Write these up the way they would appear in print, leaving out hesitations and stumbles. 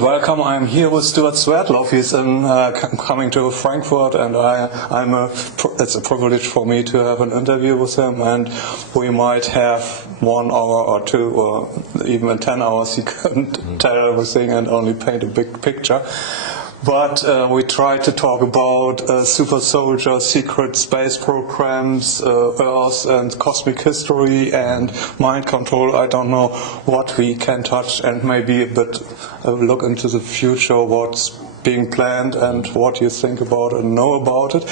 welcome. I'm here with Stewart Swerdlow. He's coming to Frankfurt, and it's a privilege for me to have an interview with him. And we might have 1 hour or 2, or even 10 hours. He couldn't tell everything and only paint a big picture. But we try to talk about super soldiers, secret space programs, Earth and cosmic history and mind control. I don't know what we can touch, and maybe a bit look into the future, what's being planned and what you think about and know about it.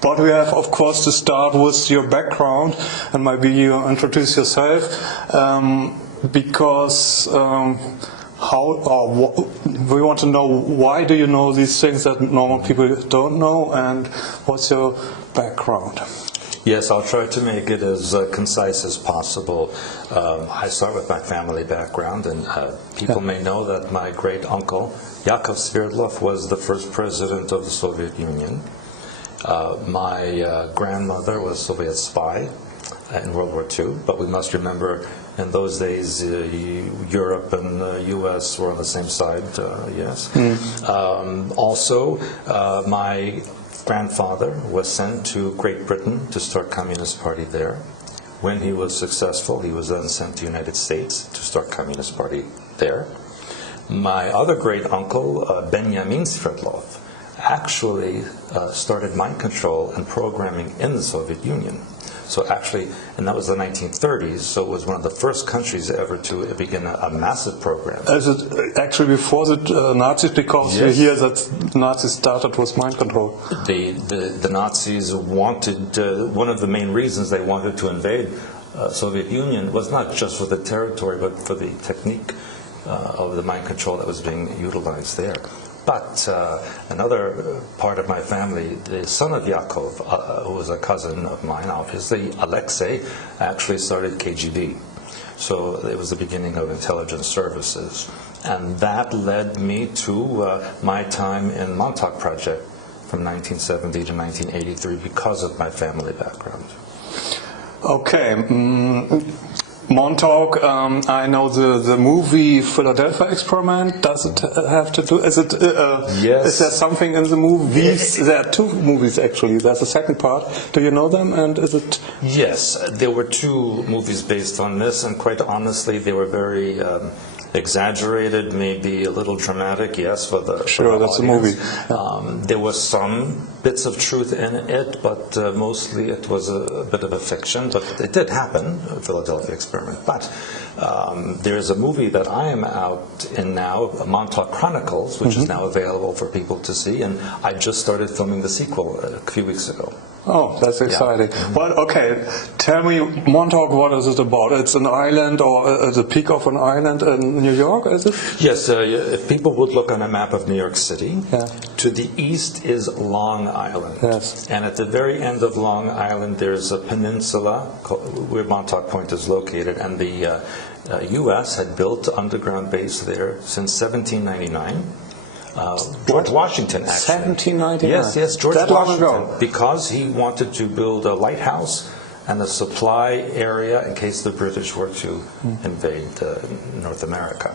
But we have, of course, to start with your background, and maybe you introduce yourself, because we want to know why do you know these things that normal people don't know, and what's your background? Yes, I'll try to make it as concise as possible. I start with my family background, and people may know that my great uncle, Yakov Sverdlov, was the first president of the Soviet Union. My grandmother was a Soviet spy in World War II, but we must remember in those days Europe and the US were on the same side, yes. Also, my grandfather was sent to Great Britain to start Communist Party there. When he was successful, he was then sent to the United States to start Communist Party there. My other great uncle, Benjamin Sverdlov, actually started mind control and programming in the Soviet Union. So actually, and that was the 1930s, so it was one of the first countries ever to begin a massive program. Is it actually before the Nazis? Because you hear that Nazis started with mind control. The Nazis wanted, one of the main reasons they wanted to invade Soviet Union was not just for the territory, but for the technique of the mind control that was being utilized there. But another part of my family, the son of Yakov, who was a cousin of mine, obviously, Alexei, actually started KGB. So it was the beginning of intelligence services. And that led me to my time in Montauk Project from 1970 to 1983 because of my family background. Okay. Montauk, I know the movie Philadelphia Experiment. Does it have to do? Is it? Yes. Is there something in the movies? There are 2 movies actually. There's a second part. Do you know them? And is it? Yes, there were 2 movies based on this, and quite honestly, they were very exaggerated, maybe a little dramatic. Yes, for the that's audience. a movie. There was some bits of truth in it, but mostly it was a bit of a fiction. But it did happen, Philadelphia Experiment. But there's a movie that I am out in now, Montauk Chronicles, which is now available for people to see, and I just started filming the sequel a few weeks ago. Oh, that's exciting. Well, okay, tell me, Montauk, what is it about? It's an island, or the peak of an island in New York, is it? Yes, if people would look on a map of New York City, to the east is Long Island. Yes. And at the very end of Long Island, there's a peninsula where Montauk Point is located, and the U.S. had built an underground base there since 1799. George Washington, actually. 1799? Yes, George that Washington. Long ago. Because he wanted to build a lighthouse and a supply area in case the British were to invade North America.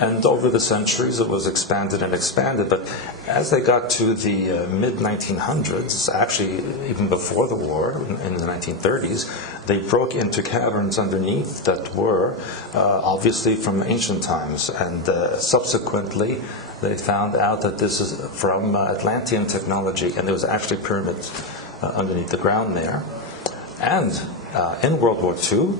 And over the centuries it was expanded and expanded, but as they got to the mid-1900s, actually even before the war, in the 1930s, they broke into caverns underneath that were obviously from ancient times, and subsequently they found out that this is from Atlantean technology, and there was actually pyramids underneath the ground there. And in World War II,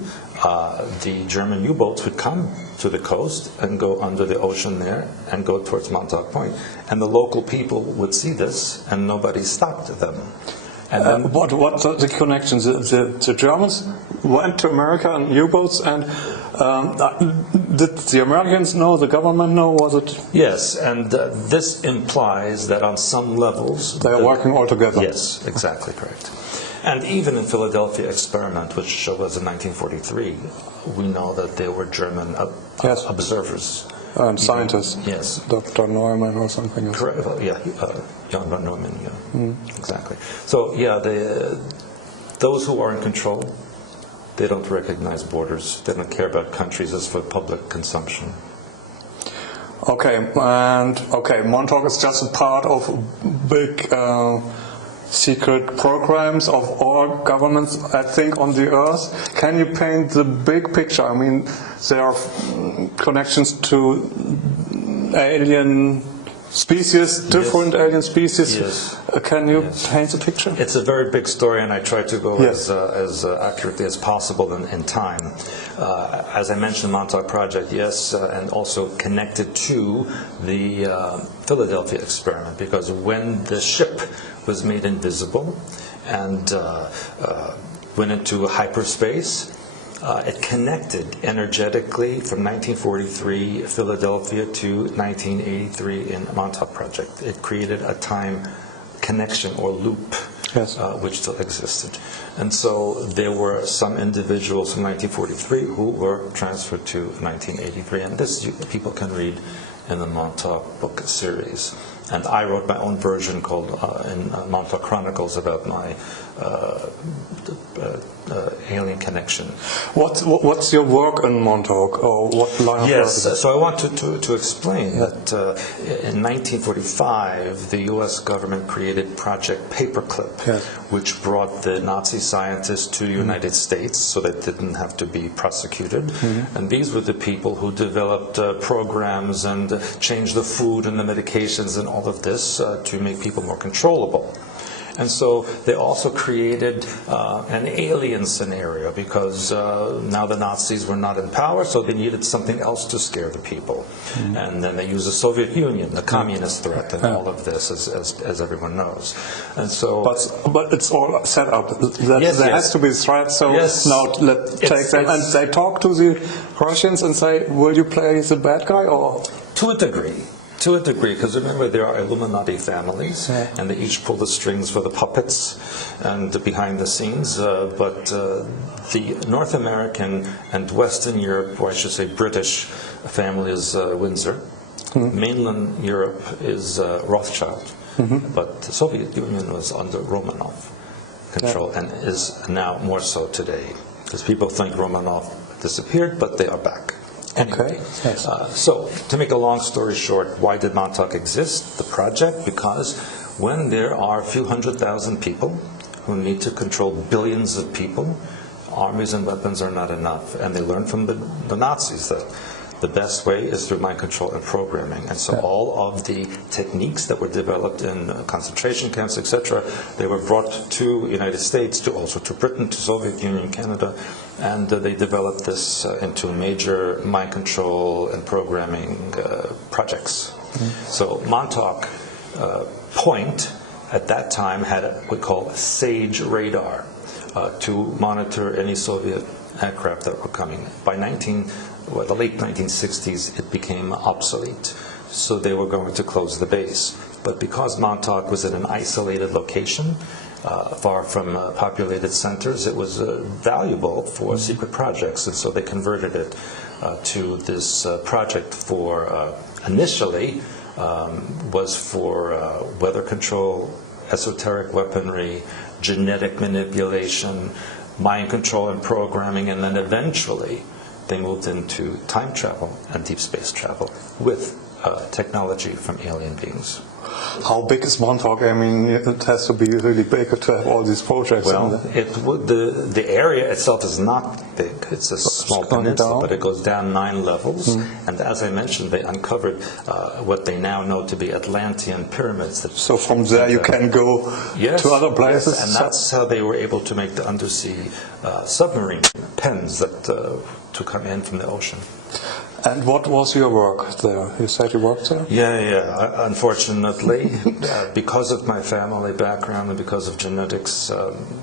the German U-boats would come to the coast and go under the ocean there and go towards Montauk Point. And the local people would see this, and nobody stopped them. And then, what the connections? The Germans went to America on U-boats, and did the Americans know, the government know, was it? Yes, and this implies that on some levels they are working all together. Yes, exactly correct. And even in Philadelphia Experiment, which was in 1943, we know that there were German observers. Scientists. Yes. Dr. Neumann or something else. Correct. John von Neumann, exactly. So, those who are in control, they don't recognize borders. They don't care about countries as for public consumption. Okay, and Montauk is just a part of big secret programs of all governments, I think, on the earth. Can you paint the big picture? I mean, there are connections to alien species, different alien species. Yes. Can you paint the picture? It's a very big story, and I try to go as accurately as possible in time. As I mentioned, Montauk Project, yes, and also connected to the Philadelphia experiment, because when the ship was made invisible and went into hyperspace, it connected energetically from 1943 Philadelphia to 1983 in Montauk Project. It created a time connection or loop, yes, which still existed. And so there were some individuals from 1943 who were transferred to 1983, and this people can read in the Montauk book series. And I wrote my own version called in Montauk Chronicles about my alien connection. What's your work in Montauk, or what line of work is it? Yes, so I want to explain that in 1945 the U.S. government created Project Paperclip, yes, which brought the Nazi scientists to the United States so they didn't have to be prosecuted. And these were the people who developed programs and changed the food and the medications and all of this to make people more controllable. And so they also created an alien scenario, because now the Nazis were not in power, so they needed something else to scare the people. And then they used the Soviet Union, the communist threat, and all of this, as everyone knows. And so, but it's all set up. Yes, there yes. has to be threats. So Yes. now let's take them, and they talk to the Russians and say, "Will you play the bad guy?" Or to a degree. To a degree, because remember, there are Illuminati families, yeah, and they each pull the strings for the puppets and behind the scenes. But the North American and Western Europe, or I should say British family, is Windsor. Mainland Europe is Rothschild. But the Soviet Union was under Romanov control, and is now more so today, because people think Romanov disappeared, but they are back. Anyway, okay, yes. So to make a long story short, why did Montauk exist, the project? Because when there are a few 100,000 people who need to control billions of people, armies and weapons are not enough. And they learned from the Nazis that the best way is through mind control and programming. And so all of the techniques that were developed in concentration camps, etc., they were brought to the United States, also to Britain, to Soviet Union, Canada, and they developed this into major mind control and programming projects. So Montauk Point at that time had what we call SAGE radar to monitor any Soviet aircraft that were coming. By the late 1960s, it became obsolete, so they were going to close the base. But because Montauk was in an isolated location, far from populated centers, it was valuable for secret projects, and so they converted it to this project for, initially, was for weather control, esoteric weaponry, genetic manipulation, mind control and programming, and then eventually they moved into time travel and deep space travel with technology from alien beings. How big is Montauk? I mean, it has to be really big to have all these projects. Well, the area itself is not big. It's a small peninsula, but it goes down 9 levels. And as I mentioned, they uncovered what they now know to be Atlantean pyramids. So from there you can go to other places? Yes, and that's how they were able to make the undersea submarine pens that to come in from the ocean. And what was your work there? You said you worked there? Yeah. Unfortunately, because of my family background and because of genetics,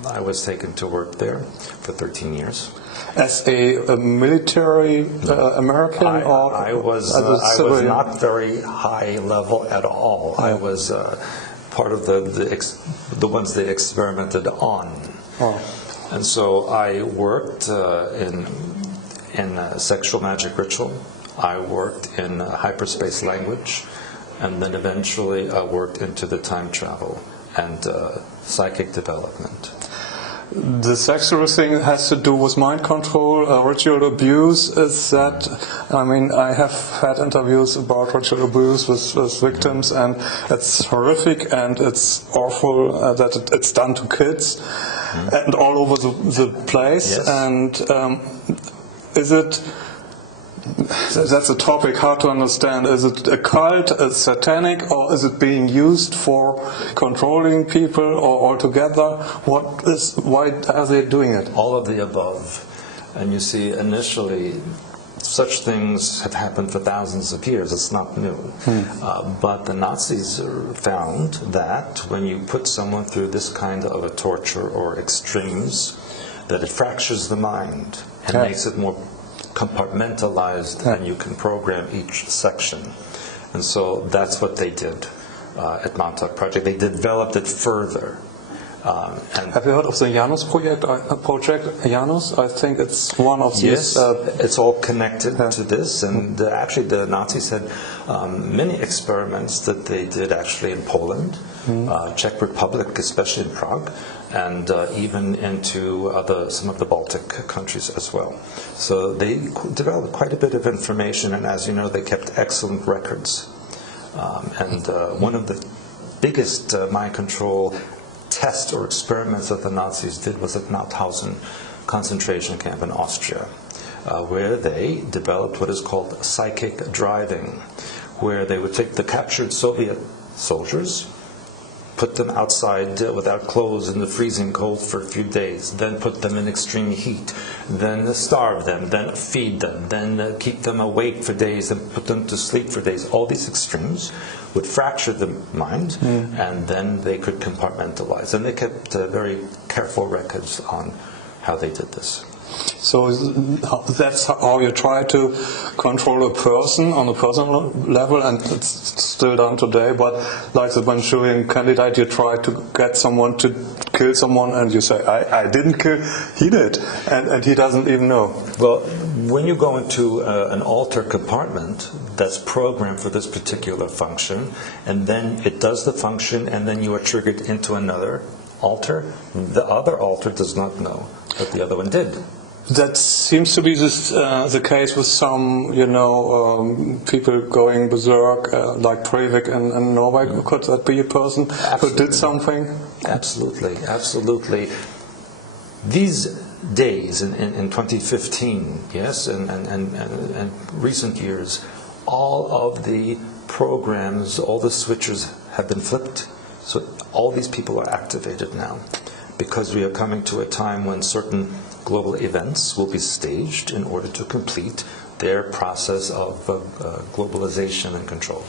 I was taken to work there for 13 years. As a military American, or I was not very high level at all. I was part of the ones they experimented on. And so I worked in sexual magic ritual. I worked in hyperspace language, and then eventually I worked into the time travel and psychic development. the sexual thing has to do with mind control, ritual abuse. Is that? I mean, I have had interviews about ritual abuse with victims, and it's horrific and it's awful that it's done to kids and all over the place. Yes. And is it? That's a topic hard to understand. Is it a cult, a satanic, or is it being used for controlling people, or altogether? Why are they doing it? All of the above. And you see, initially, such things have happened for thousands of years. It's not new. But the Nazis found that when you put someone through this kind of a torture or extremes, that it fractures the mind and makes it more compartmentalized, and you can program each section. And so that's what they did at Montauk Project. They developed it further. Have you heard of the Janus project? Janus, I think it's one of these. Yes, it's all connected to this, and actually the Nazis had many experiments that they did actually in Poland, Czech Republic, especially in Prague, and even into some of the Baltic countries as well. So they developed quite a bit of information, and as you know, they kept excellent records. And one of the biggest mind control tests or experiments that the Nazis did was at Mauthausen concentration camp in Austria, where they developed what is called psychic driving, where they would take the captured Soviet soldiers, put them outside without clothes in the freezing cold for a few days, then put them in extreme heat, then starve them, then feed them, then keep them awake for days and put them to sleep for days. All these extremes would fracture the mind, and then they could compartmentalize. And they kept very careful records on how they did this. So that's how you try to control a person on a personal level, and it's still done today. But like the Manchurian Candidate, you try to get someone to kill someone, and you say, I didn't kill, he did, and he doesn't even know. Well, when you go into an altar compartment that's programmed for this particular function, and then it does the function, and then you are triggered into another altar, the other altar does not know that the other one did. That seems to be the case with some, people going berserk, like Breivik in Norway. Could that be a person who did something? Absolutely, absolutely. These days in 2015, yes, and recent years, all of the programs, all the switches have been flipped. So all these people are activated now, because we are coming to a time when certain global events will be staged in order to complete their process of globalization and control.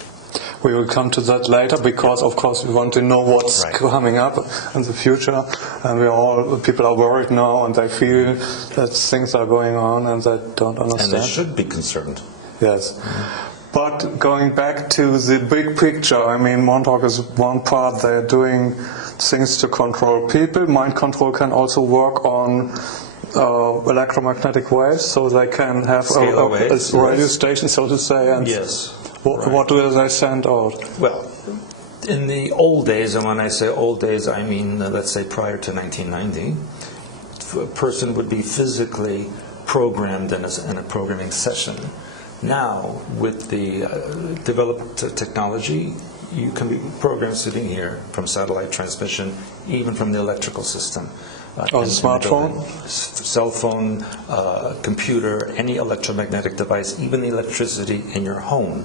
We will come to that later, because of course we want to know what's coming up in the future, and people are worried now, and they feel that things are going on and they don't understand. And they should be concerned. Yes. But going back to the big picture, I mean, Montauk is one part. They're doing things to control people. Mind control can also work on electromagnetic waves, so they can have a radio station, so to say. And what do they send out? Well, in the old days, and when I say old days, I mean, let's say prior to 1990, a person would be physically programmed in a programming session. Now, with the developed technology, you can be programmed sitting here from satellite transmission, even from the electrical system. On a smartphone? Cell phone, computer, any electromagnetic device, even the electricity in your home.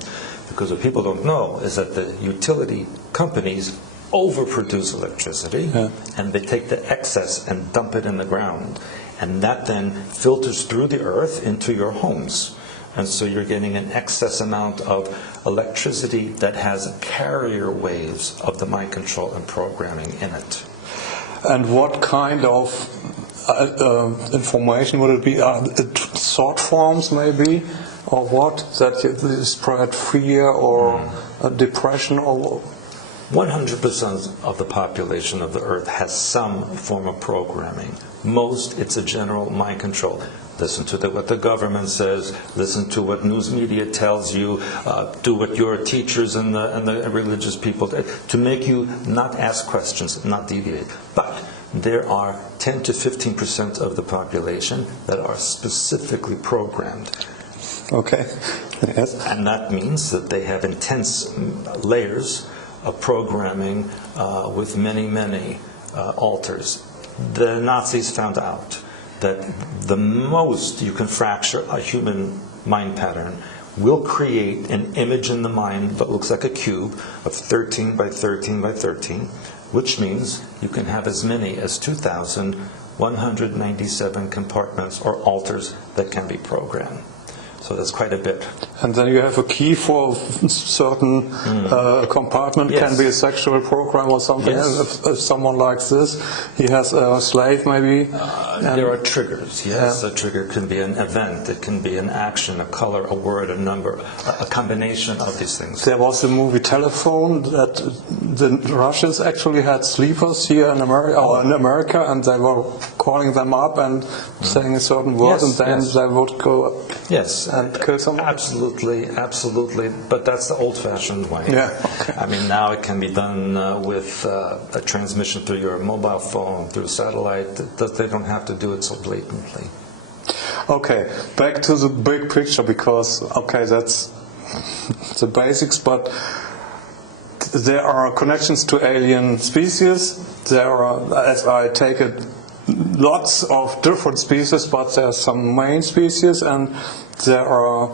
Because what people don't know is that the utility companies overproduce electricity, and they take the excess and dump it in the ground. And that then filters through the earth into your homes. And so you're getting an excess amount of electricity that has carrier waves of the mind control and programming in it. And what kind of information would it be? Thought forms, maybe? Or what? That you spread fear or depression? Or 100% of the population of the earth has some form of programming. Most, it's a general mind control. Listen to what the government says, listen to what news media tells you, do what your teachers and the religious people, to make you not ask questions, not deviate. But there are 10 to 15% of the population that are specifically programmed. Okay. Yes. And that means that they have intense layers of programming with many, many alters. The Nazis found out that the most you can fracture a human mind pattern will create an image in the mind that looks like a cube of 13 by 13 by 13, which means you can have as many as 2,197 compartments or alters that can be programmed. So that's quite a bit. And then you have a key for a certain compartment. Yes. Can be a sexual program or something. Yes. If someone likes this, he has a slave maybe. There are triggers, yes. Yeah. A trigger can be an event, it can be an action, a color, a word, a number, a combination of these things. There was the movie Telephone that the Russians actually had sleepers here in America, and they were calling them up and saying a certain word, and then they would go and kill someone. Absolutely, absolutely. But that's the old-fashioned way. Yeah. Okay. I mean, now it can be done with a transmission through your mobile phone, through satellite. They don't have to do it so blatantly. Okay, back to the big picture, because that's the basics, but there are connections to alien species. There are, as I take it, lots of different species, but there are some main species, and there are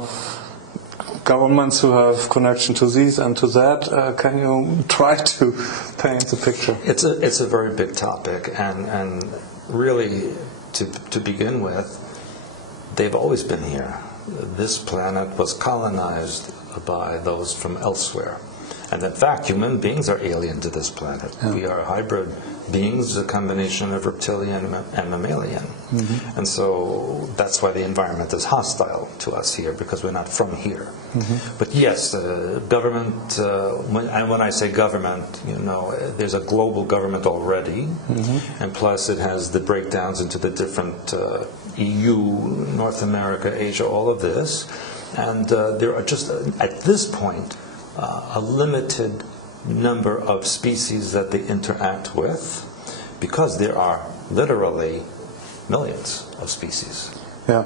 governments who have connection to these and to that. Can you try to paint the picture? It's a very big topic, and really, to begin with, they've always been here. This planet was colonized by those from elsewhere. And in fact, human beings are alien to this planet. Yeah. We are hybrid beings, a combination of reptilian and mammalian. Mm-hmm. And so that's why the environment is hostile to us here, because we're not from here. Mm-hmm. But yes, government, when I say government, there's a global government already, and plus it has the breakdowns into the different EU, North America, Asia, all of this. And there are just, at this point, a limited number of species that they interact with, because there are literally millions of species. Yeah.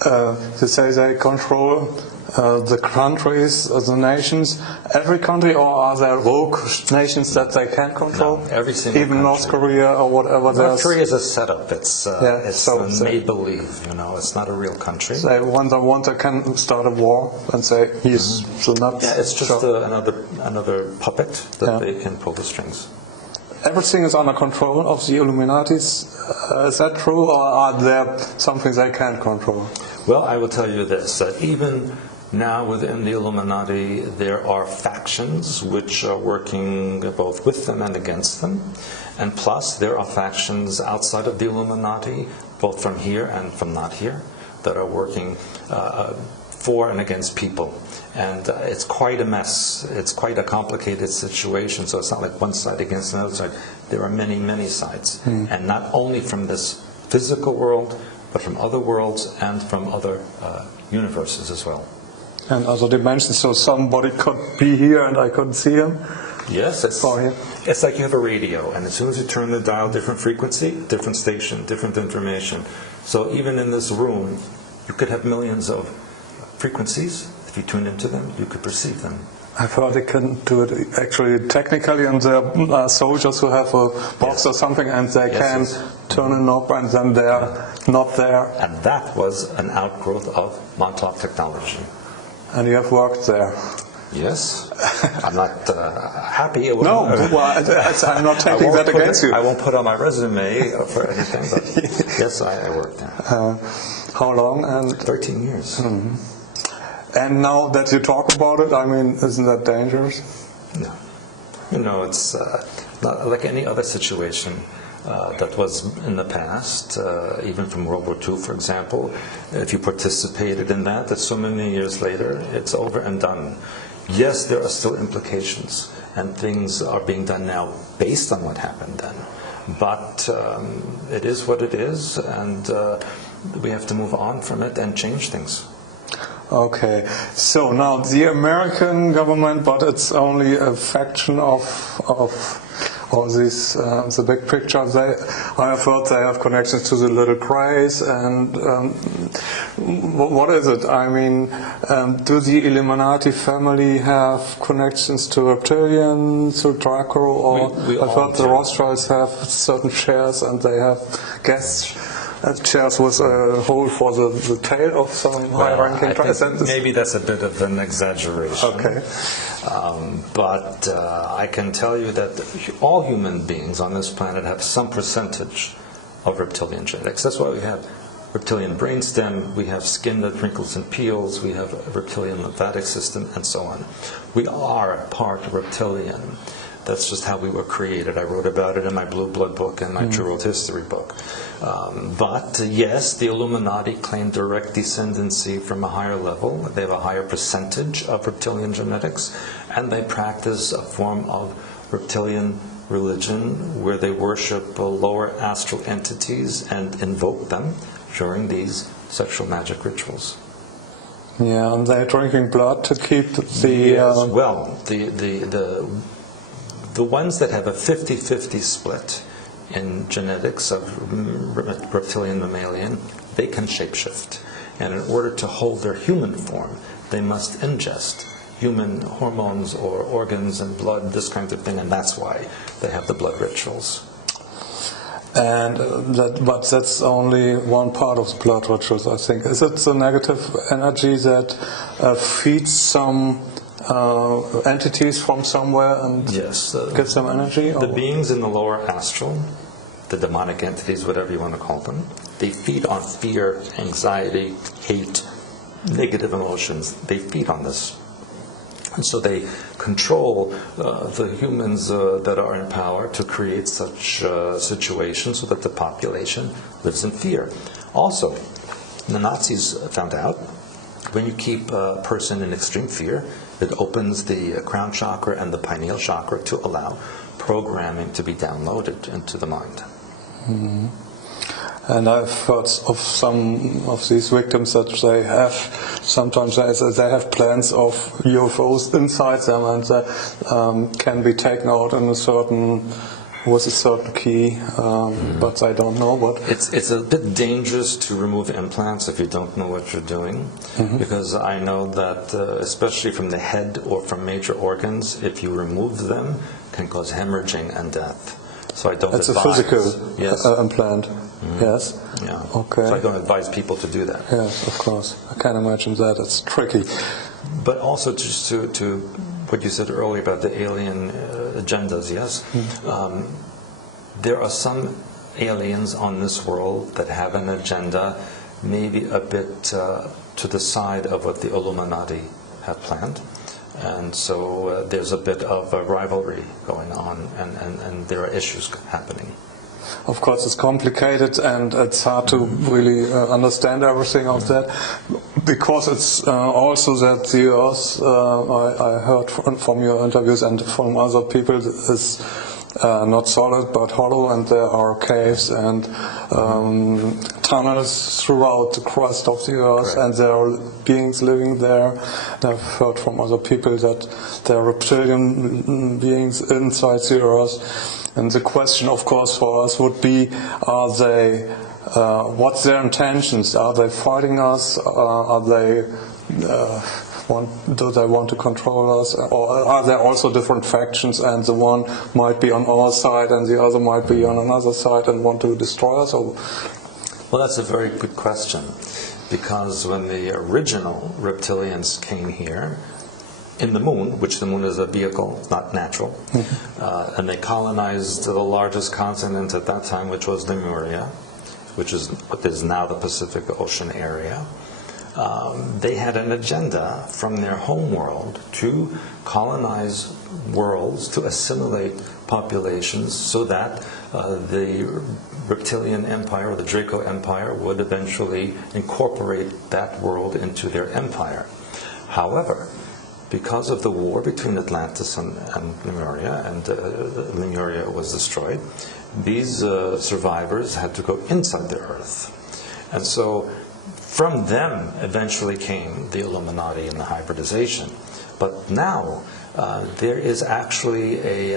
To say they control the countries, the nations, every country, or are there rogue nations that they can't control? No, every single even country. North Korea or whatever. North Korea is a setup. It's make-believe. It's not a real country. They want they can start a war and say he's not. Yeah, it's just another puppet that they can pull the strings. Everything is under control of the Illuminatis. Is that true, or are there some things they can't control? Well, I will tell you this, that even now within the Illuminati there are factions which are working both with them and against them. And plus there are factions outside of the Illuminati, both from here and from not here, that are working for and against people. And it's quite a mess. It's quite a complicated situation. So it's not like one side against another side. There are many, many sides. And not only from this physical world, but from other worlds and from other universes as well. And other dimensions, so somebody could be here and I couldn't see him? Yes, it's like you have a radio, and as soon as you turn the dial, different frequency, different station, different information. So even in this room, you could have millions of frequencies. If you tune into them, you could perceive them. I've heard they can do it actually technically, and there are soldiers who have a box or something, and they can turn a knob, and then they're not there. And that was an outgrowth of Montauk technology. And you have worked there. Yes. I'm not happy. No, I'm not taking that against you. I won't put on my resume for anything, but yes, I worked there. How long? And 13 years. Mm-hmm. And now that you talk about it, I mean, isn't that dangerous? No. It's not like any other situation that was in the past, even from World War II, for example. If you participated in that so many years later, it's over and done. Yes, there are still implications, and things are being done now based on what happened then. But it is what it is, and we have to move on from it and change things. Okay, so now the American government, but it's only a fraction of all these the big picture. I have heard they have connections to the little grays, and what is it? I mean, do the Illuminati family have connections to reptilians, to Draco, or I've heard the Rothschilds have certain chairs and they have guest chairs with a hole for the tail of some high-ranking presidents. Maybe that's a bit of an exaggeration. Okay. But I can tell you that all human beings on this planet have some percentage of reptilian genetics. That's why we have reptilian brainstem, we have skin that wrinkles and peels, we have a reptilian lymphatic system, and so on. We are part reptilian. That's just how we were created. I wrote about it in my Blue Blood book and my True World History book. But yes, the Illuminati claim direct descendancy from a higher level. They have a higher percentage of reptilian genetics, and they practice a form of reptilian religion where they worship lower astral entities and invoke them during these sexual magic rituals. Yeah, and they're drinking blood to keep the... Yes, well, the ones that have a 50-50 split in genetics of reptilian mammalian, they can shapeshift. And in order to hold their human form, they must ingest human hormones or organs and blood, this kind of thing, and that's why they have the blood rituals. But that's only one part of the blood rituals, I think. Is it the negative energy that feeds some entities from somewhere and yes, gives them energy? The beings in the lower astral, the demonic entities, whatever you want to call them, they feed on fear, anxiety, hate, negative emotions. They feed on this. And so they control the humans that are in power to create such situations so that the population lives in fear. Also, the Nazis found out when you keep a person in extreme fear, it opens the crown chakra and the pineal chakra to allow programming to be downloaded into the mind. Mm-hmm. And I've heard of some of these victims that they have, sometimes they have plans of UFOs inside them, and they can be taken out in with a certain key, but they don't know what. It's a bit dangerous to remove implants if you don't know what you're doing, because I know that especially from the head or from major organs, if you remove them, can cause hemorrhaging and death. So I don't advise. It's a physical implant. Yes. Yeah. Okay. So I don't advise people to do that. Yes, of course. I can imagine that. It's tricky. But also just to what you said earlier about the alien agendas, yes? There are some aliens on this world that have an agenda maybe a bit to the side of what the Illuminati have planned. And so there's a bit of a rivalry going on, and there are issues happening. Of course, it's complicated and it's hard to really understand everything of that, because it's also that the Earth, I heard from your interviews and from other people, is not solid but hollow, and there are caves and tunnels throughout the crust of the Earth. Correct. And there are beings living there. And I've heard from other people that there are reptilian beings inside the Earth. And the question, of course, for us would be: are they? What's their intentions? Are they fighting us? Are they? Do they want to control us? Or are there also different factions, and the one might be on our side and the other might be on another side and want to destroy us? Or? Well, that's a very good question, because when the original reptilians came here, in the moon, which the moon is a vehicle, not natural, and they colonized the largest continent at that time, which was Lemuria, which is what is now the Pacific Ocean area. They had an agenda from their home world to colonize worlds, to assimilate populations, so that the reptilian empire, or the Draco Empire, would eventually incorporate that world into their empire. However, because of the war between Atlantis and Lemuria, and Lemuria was destroyed, these survivors had to go inside the Earth. And so from them eventually came the Illuminati and the hybridization. But now there is actually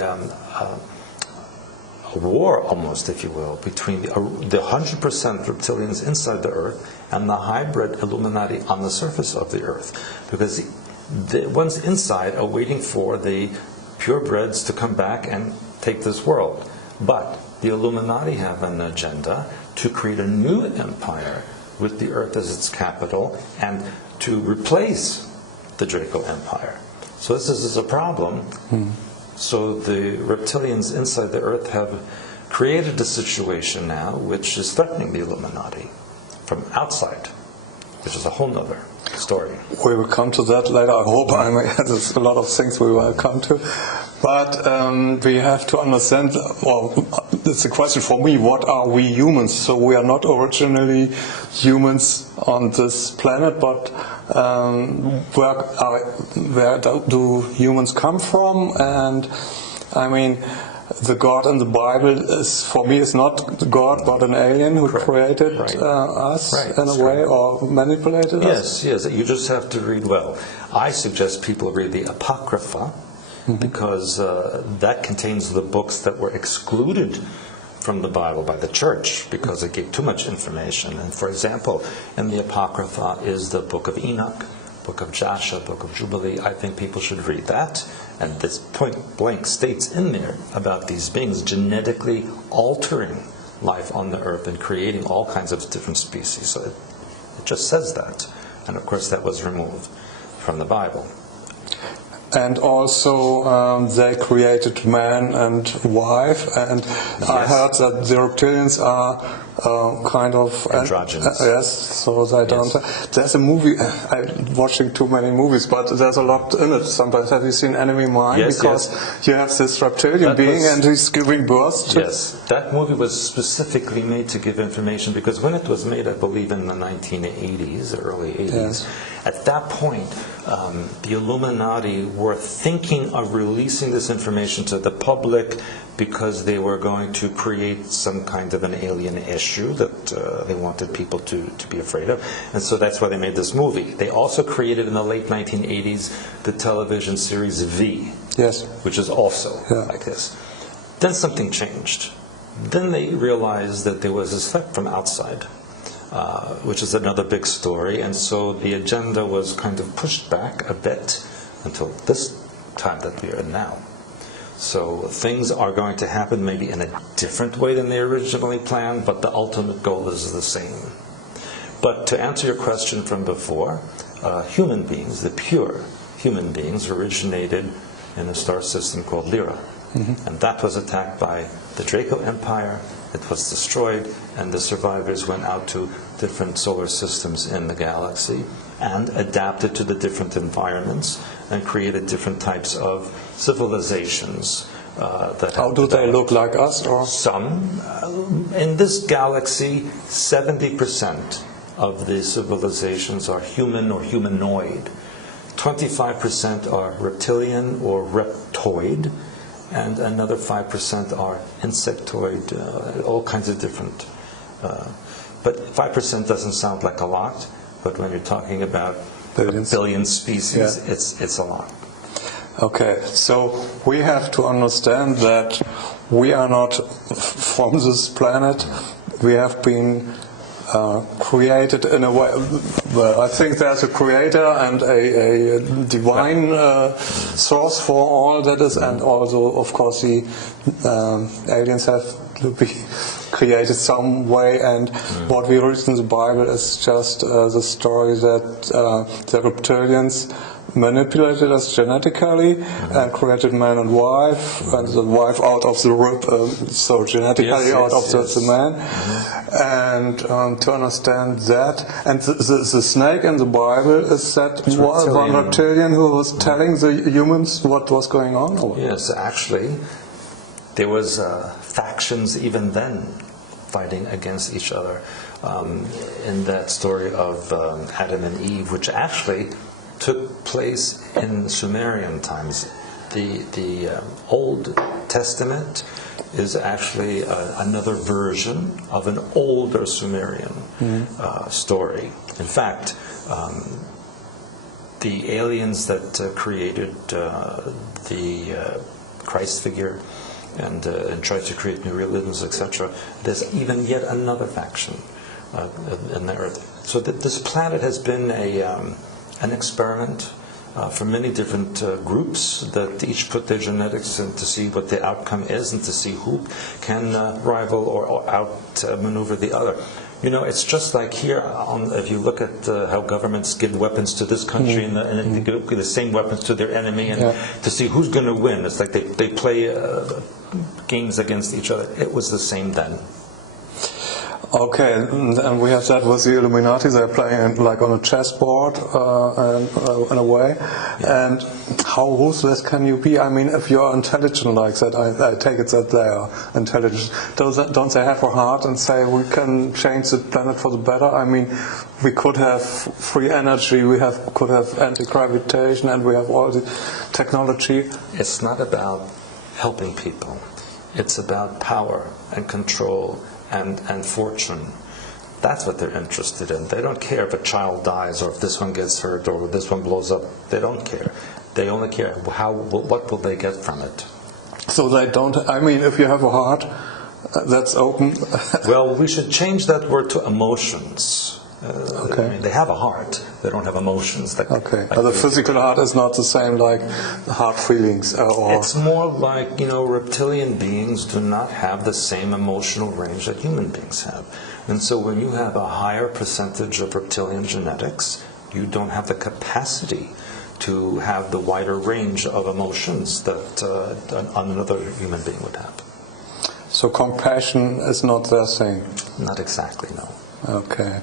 war, almost, if you will, between the 100% reptilians inside the Earth and the hybrid Illuminati on the surface of the Earth. Because the ones inside are waiting for the purebreds to come back and take this world. But the Illuminati have an agenda to create a new empire with the Earth as its capital and to replace the Draco Empire. So this is a problem. So the reptilians inside the Earth have created a situation now which is threatening the Illuminati from outside, which is a whole nother story. We will come to that later, I hope. There's a lot of things we will come to. But we have to understand, well, it's a question for me, what are we humans? So we are not originally humans on this planet, but where do humans come from? And I mean, the God in the Bible is, for me, is not God, but an alien who created us in a way, or manipulated us. Yes, you just have to read well. I suggest people read the Apocrypha, because that contains the books that were excluded from the Bible by the church because it gave too much information. And for example, in the Apocrypha is the book of Enoch, book of Joshua, book of Jubilee. I think people should read that. And this point blank states in there about these beings genetically altering life on the earth and creating all kinds of different species. So it just says that. And of course that was removed from the Bible. And also they created man and wife, and I heard that the reptilians are kind of androgynous. Yes, so they don't. There's a movie. I'm watching too many movies, but there's a lot in it. Sometimes have you seen Enemy Mine? Yes, because you have this reptilian being, and he's giving birth to. Yes, that movie was specifically made to give information because when it was made, I believe in the 1980s, early 80s. At that point, the Illuminati were thinking of releasing this information to the public because they were going to create some kind of an alien issue that they wanted people to be afraid of. And so that's why they made this movie. They also created in the late 1980s the television series V, which is also like this. Then something changed. Then they realized that there was this threat from outside. Which is another big story, and so the agenda was kind of pushed back a bit until this time that we are in now. So things are going to happen maybe in a different way than they originally planned, but the ultimate goal is the same. But to answer your question from before, human beings, the pure human beings, originated in a star system called Lyra. And that was attacked by the Draco Empire. It was destroyed, and the survivors went out to different solar systems in the galaxy and adapted to the different environments and created different types of civilizations. How do they look like us? Or? Some. In this galaxy, 70% of the civilizations are human or humanoid. 25% are reptilian or reptoid. And another 5% are insectoid, all kinds of different. But 5% doesn't sound like a lot, but when you're talking about a billion species, it's a lot. Okay, so we have to understand that we are not from this planet. We have been created in a way. Well, I think there's a creator and a divine source for all that is, and also, of course, the aliens have to be created some way. And what we read in the Bible is just the story that the reptilians manipulated us genetically and created man and wife, and the wife out of the rib, so genetically out of the man. And to understand that, and the snake in the Bible is that one reptilian who was telling the humans what was going on? Or? Yes, actually, there was factions even then fighting against each other in that story of Adam and Eve, which actually took place in Sumerian times. The Old Testament is actually another version of an older Sumerian story. In fact, the aliens that created the Christ figure and try to create new realisms, etc., there's even yet another faction in the Earth. So this planet has been an experiment for many different groups that each put their genetics in to see what the outcome is and to see who can rival or outmaneuver the other. You know, it's just like here, if you look at how governments give weapons to this country and they give the same weapons to their enemy and to see who's going to win. It's like they play games against each other. It was the same then. Okay, and we have that with the Illuminati. They're playing like on a chessboard in a way. Yeah. And how ruthless can you be? I mean, if you're intelligent like that, I take it that they are intelligent. Don't they have a heart and say we can change the planet for the better? I mean, we could have free energy, could have anti-gravitation, and we have all the technology. It's not about helping people. It's about power and control and fortune. That's what they're interested in. They don't care if a child dies or if this one gets hurt or this one blows up. They don't care. They only care what will they get from it. So they don't. I mean, if you have a heart that's open. Well, we should change that word to emotions. Okay. I mean, they have a heart. They don't have emotions. Okay. The physical heart is not the same like heart feelings. It's more like, reptilian beings do not have the same emotional range that human beings have. And so when you have a higher percentage of reptilian genetics, you don't have the capacity to have the wider range of emotions that another human being would have. So compassion is not their thing? Not exactly, no. Okay.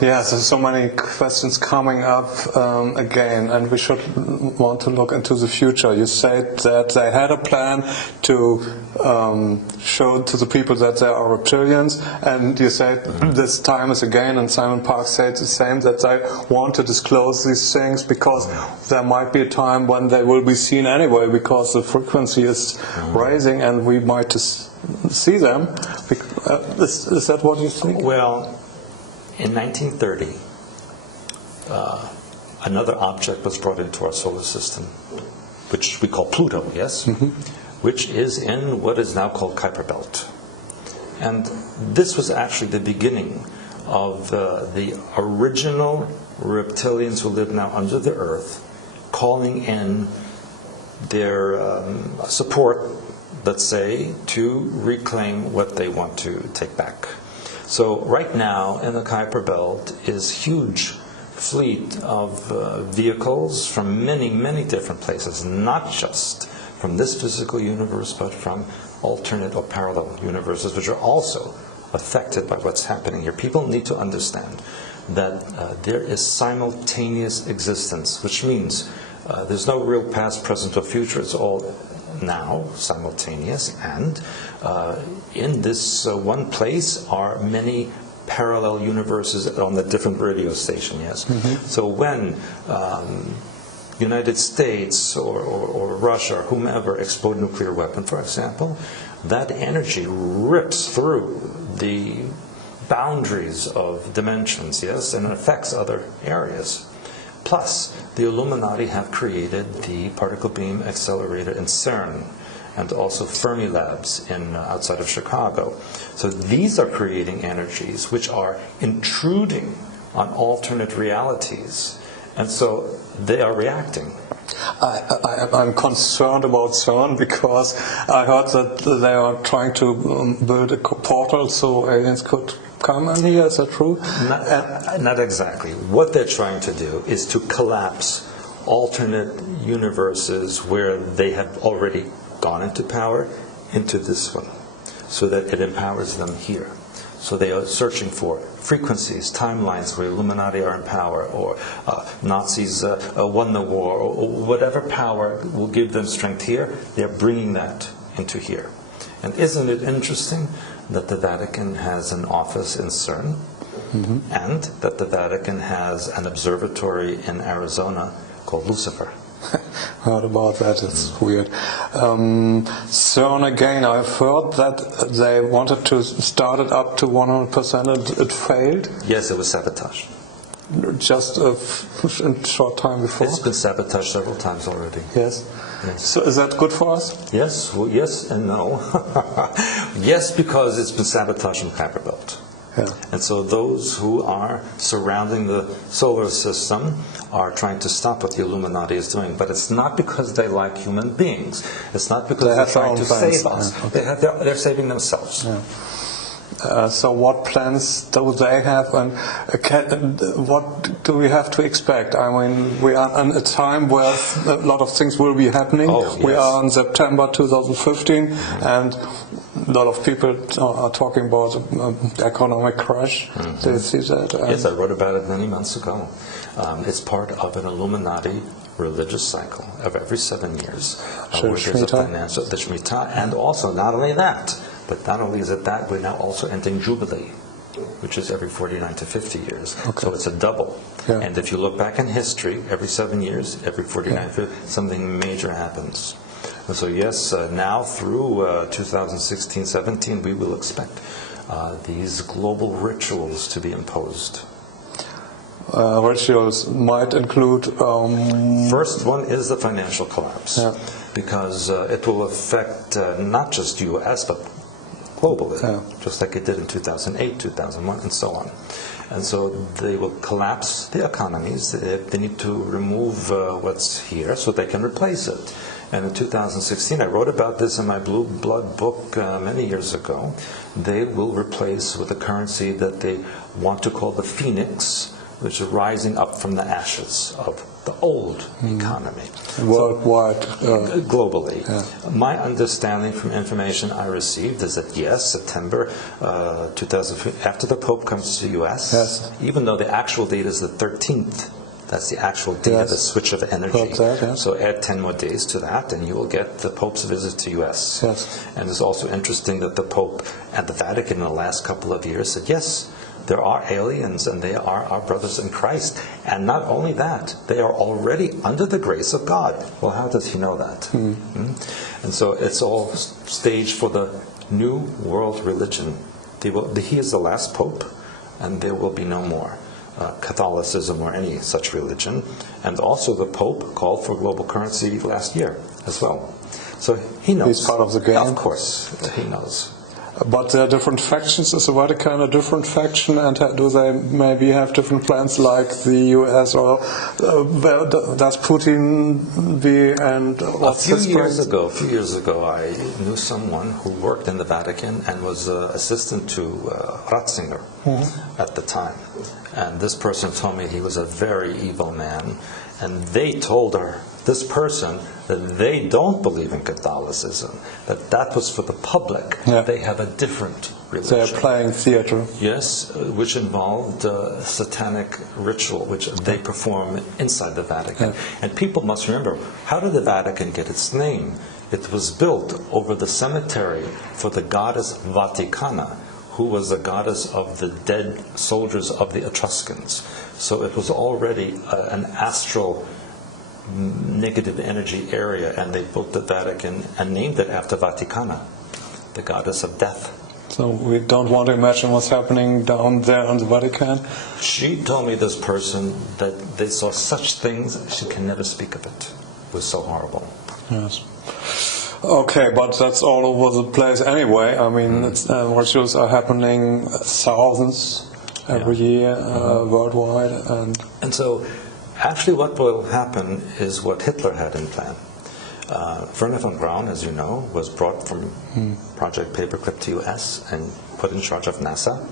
There's so many questions coming up again, and we should want to look into the future. You said that they had a plan to show to the people that they are reptilians, and you said this time is again, and Simon Park said the same, that they want to disclose these things because there might be a time when they will be seen anyway because the frequency is rising and we might see them. Is that what you think? Well, in 1930, another object was brought into our solar system, which we call Pluto, yes? Which is in what is now called Kuiper Belt. And this was actually the beginning of the original reptilians who live now under the earth, calling in their support, let's say, to reclaim what they want to take back. So right now in the Kuiper Belt is huge fleet of vehicles from many, many different places, not just from this physical universe, but from alternate or parallel universes, which are also affected by what's happening here. People need to understand that there is simultaneous existence, which means there's no real past, present, or future. It's all now simultaneous, and in this one place are many parallel universes on the different radio station. Yes. So when United States or Russia or whomever explode a nuclear weapon, for example, that energy rips through the boundaries of dimensions, yes, and affects other areas. Plus, the Illuminati have created the particle beam accelerator in CERN and also Fermi Labs outside of Chicago. So these are creating energies which are intruding on alternate realities, and so they are reacting. I'm concerned about CERN because I heard that they are trying to build a portal so aliens could come in here. Is that true? Not exactly. What they're trying to do is to collapse alternate universes where they have already gone into power into this one, so that it empowers them here. So they are searching for frequencies, timelines where Illuminati are in power, or Nazis won the war, or whatever power will give them strength here, they're bringing that into here. And isn't it interesting that the Vatican has an office in CERN, and that the Vatican has an observatory in Arizona called Lucifer? Heard about that, it's weird. CERN again, I've heard that they wanted to start it up to 100% and it failed. Yes, it was sabotaged. Just a short time before? It's been sabotaged several times already. Yes. Yes. So is that good for us? Yes, well, yes and no. Yes, because it's been sabotaged from Kuiper Belt. Yeah. And so those who are surrounding the solar system are trying to stop what the Illuminati is doing. But it's not because they like human beings. It's not because they're trying to save us. Yeah, okay. They're saving themselves. Yeah. So what plans do they have, and what do we have to expect? I mean, we are in a time where a lot of things will be happening. Oh, yes. We are in September 2015, and a lot of people are talking about economic crash. Do you see that? Yes, I wrote about it many months ago. It's part of an Illuminati religious cycle of every 7 years. Where there's a financial, the Shemitah, and also not only that, but not only is it that, we're now also entering Jubilee, which is every 49 to 50 years. Okay. So it's a double. Yeah. And if you look back in history, every 7 years, every 49 to 50, something major happens. And so yes, now through 2016-17, we will expect these global rituals to be imposed. Rituals might include... First one is the financial collapse, because it will affect not just U.S., but globally, just like it did in 2008, 2001, and so on. And so they will collapse the economies. They need to remove what's here so they can replace it. And in 2016, I wrote about this in my Blue Blood book many years ago. They will replace with a currency that they want to call the Phoenix, which is rising up from the ashes of the old economy. Worldwide. Globally. Yeah. My understanding from information I received is that yes, September 2015, after the Pope comes to the U.S., even though the actual date is the 13th, that's the actual date of the switch of energy. So add 10 more days to that, and you will get the Pope's visit to U.S. Yes. And it's also interesting that the Pope and the Vatican in the last couple of years said, yes, there are aliens, and they are our brothers in Christ. And not only that, they are already under the grace of God. Well, how does he know that? And so it's all staged for the new world religion. He is the last Pope, and there will be no more Catholicism or any such religion. And also the Pope called for global currency last year as well. So he knows. He's part of the game. Of course, he knows. But there are different factions. Is the Vatican a different faction, and do they maybe have different plans like the US, or where does Putin be? And what's a few years ago, I knew someone who worked in the Vatican and was assistant to Ratzinger at the time. And this person told me he was a very evil man, and they told this person that they don't believe in Catholicism, that was for the public. They have a different religion. They're playing theater. Yes, which involved satanic ritual, which they perform inside the Vatican. And people must remember, how did the Vatican get its name? It was built over the cemetery for the goddess Vaticana, who was the goddess of the dead soldiers of the Etruscans. So it was already an astral negative energy area, and they built the Vatican and named it after Vaticana, the goddess of death. So we don't want to imagine what's happening down there in the Vatican. She told me, this person, that they saw such things, she can never speak of it. It was so horrible. Yes. Okay, but that's all over the place anyway. I mean, rituals are happening thousands every year worldwide. And so actually what will happen is what Hitler had in plan. Werner von Braun, as you know, was brought from Project Paperclip to U.S. and put in charge of NASA.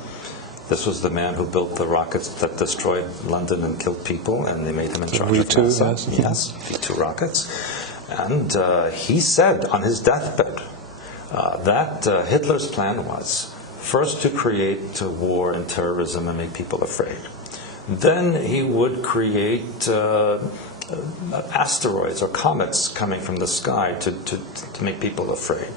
This was the man who built the rockets that destroyed London and killed people, and they made him in charge of NASA. Yes, V2 rockets. And he said on his deathbed that Hitler's plan was first to create war and terrorism and make people afraid. Then he would create asteroids or comets coming from the sky to make people afraid.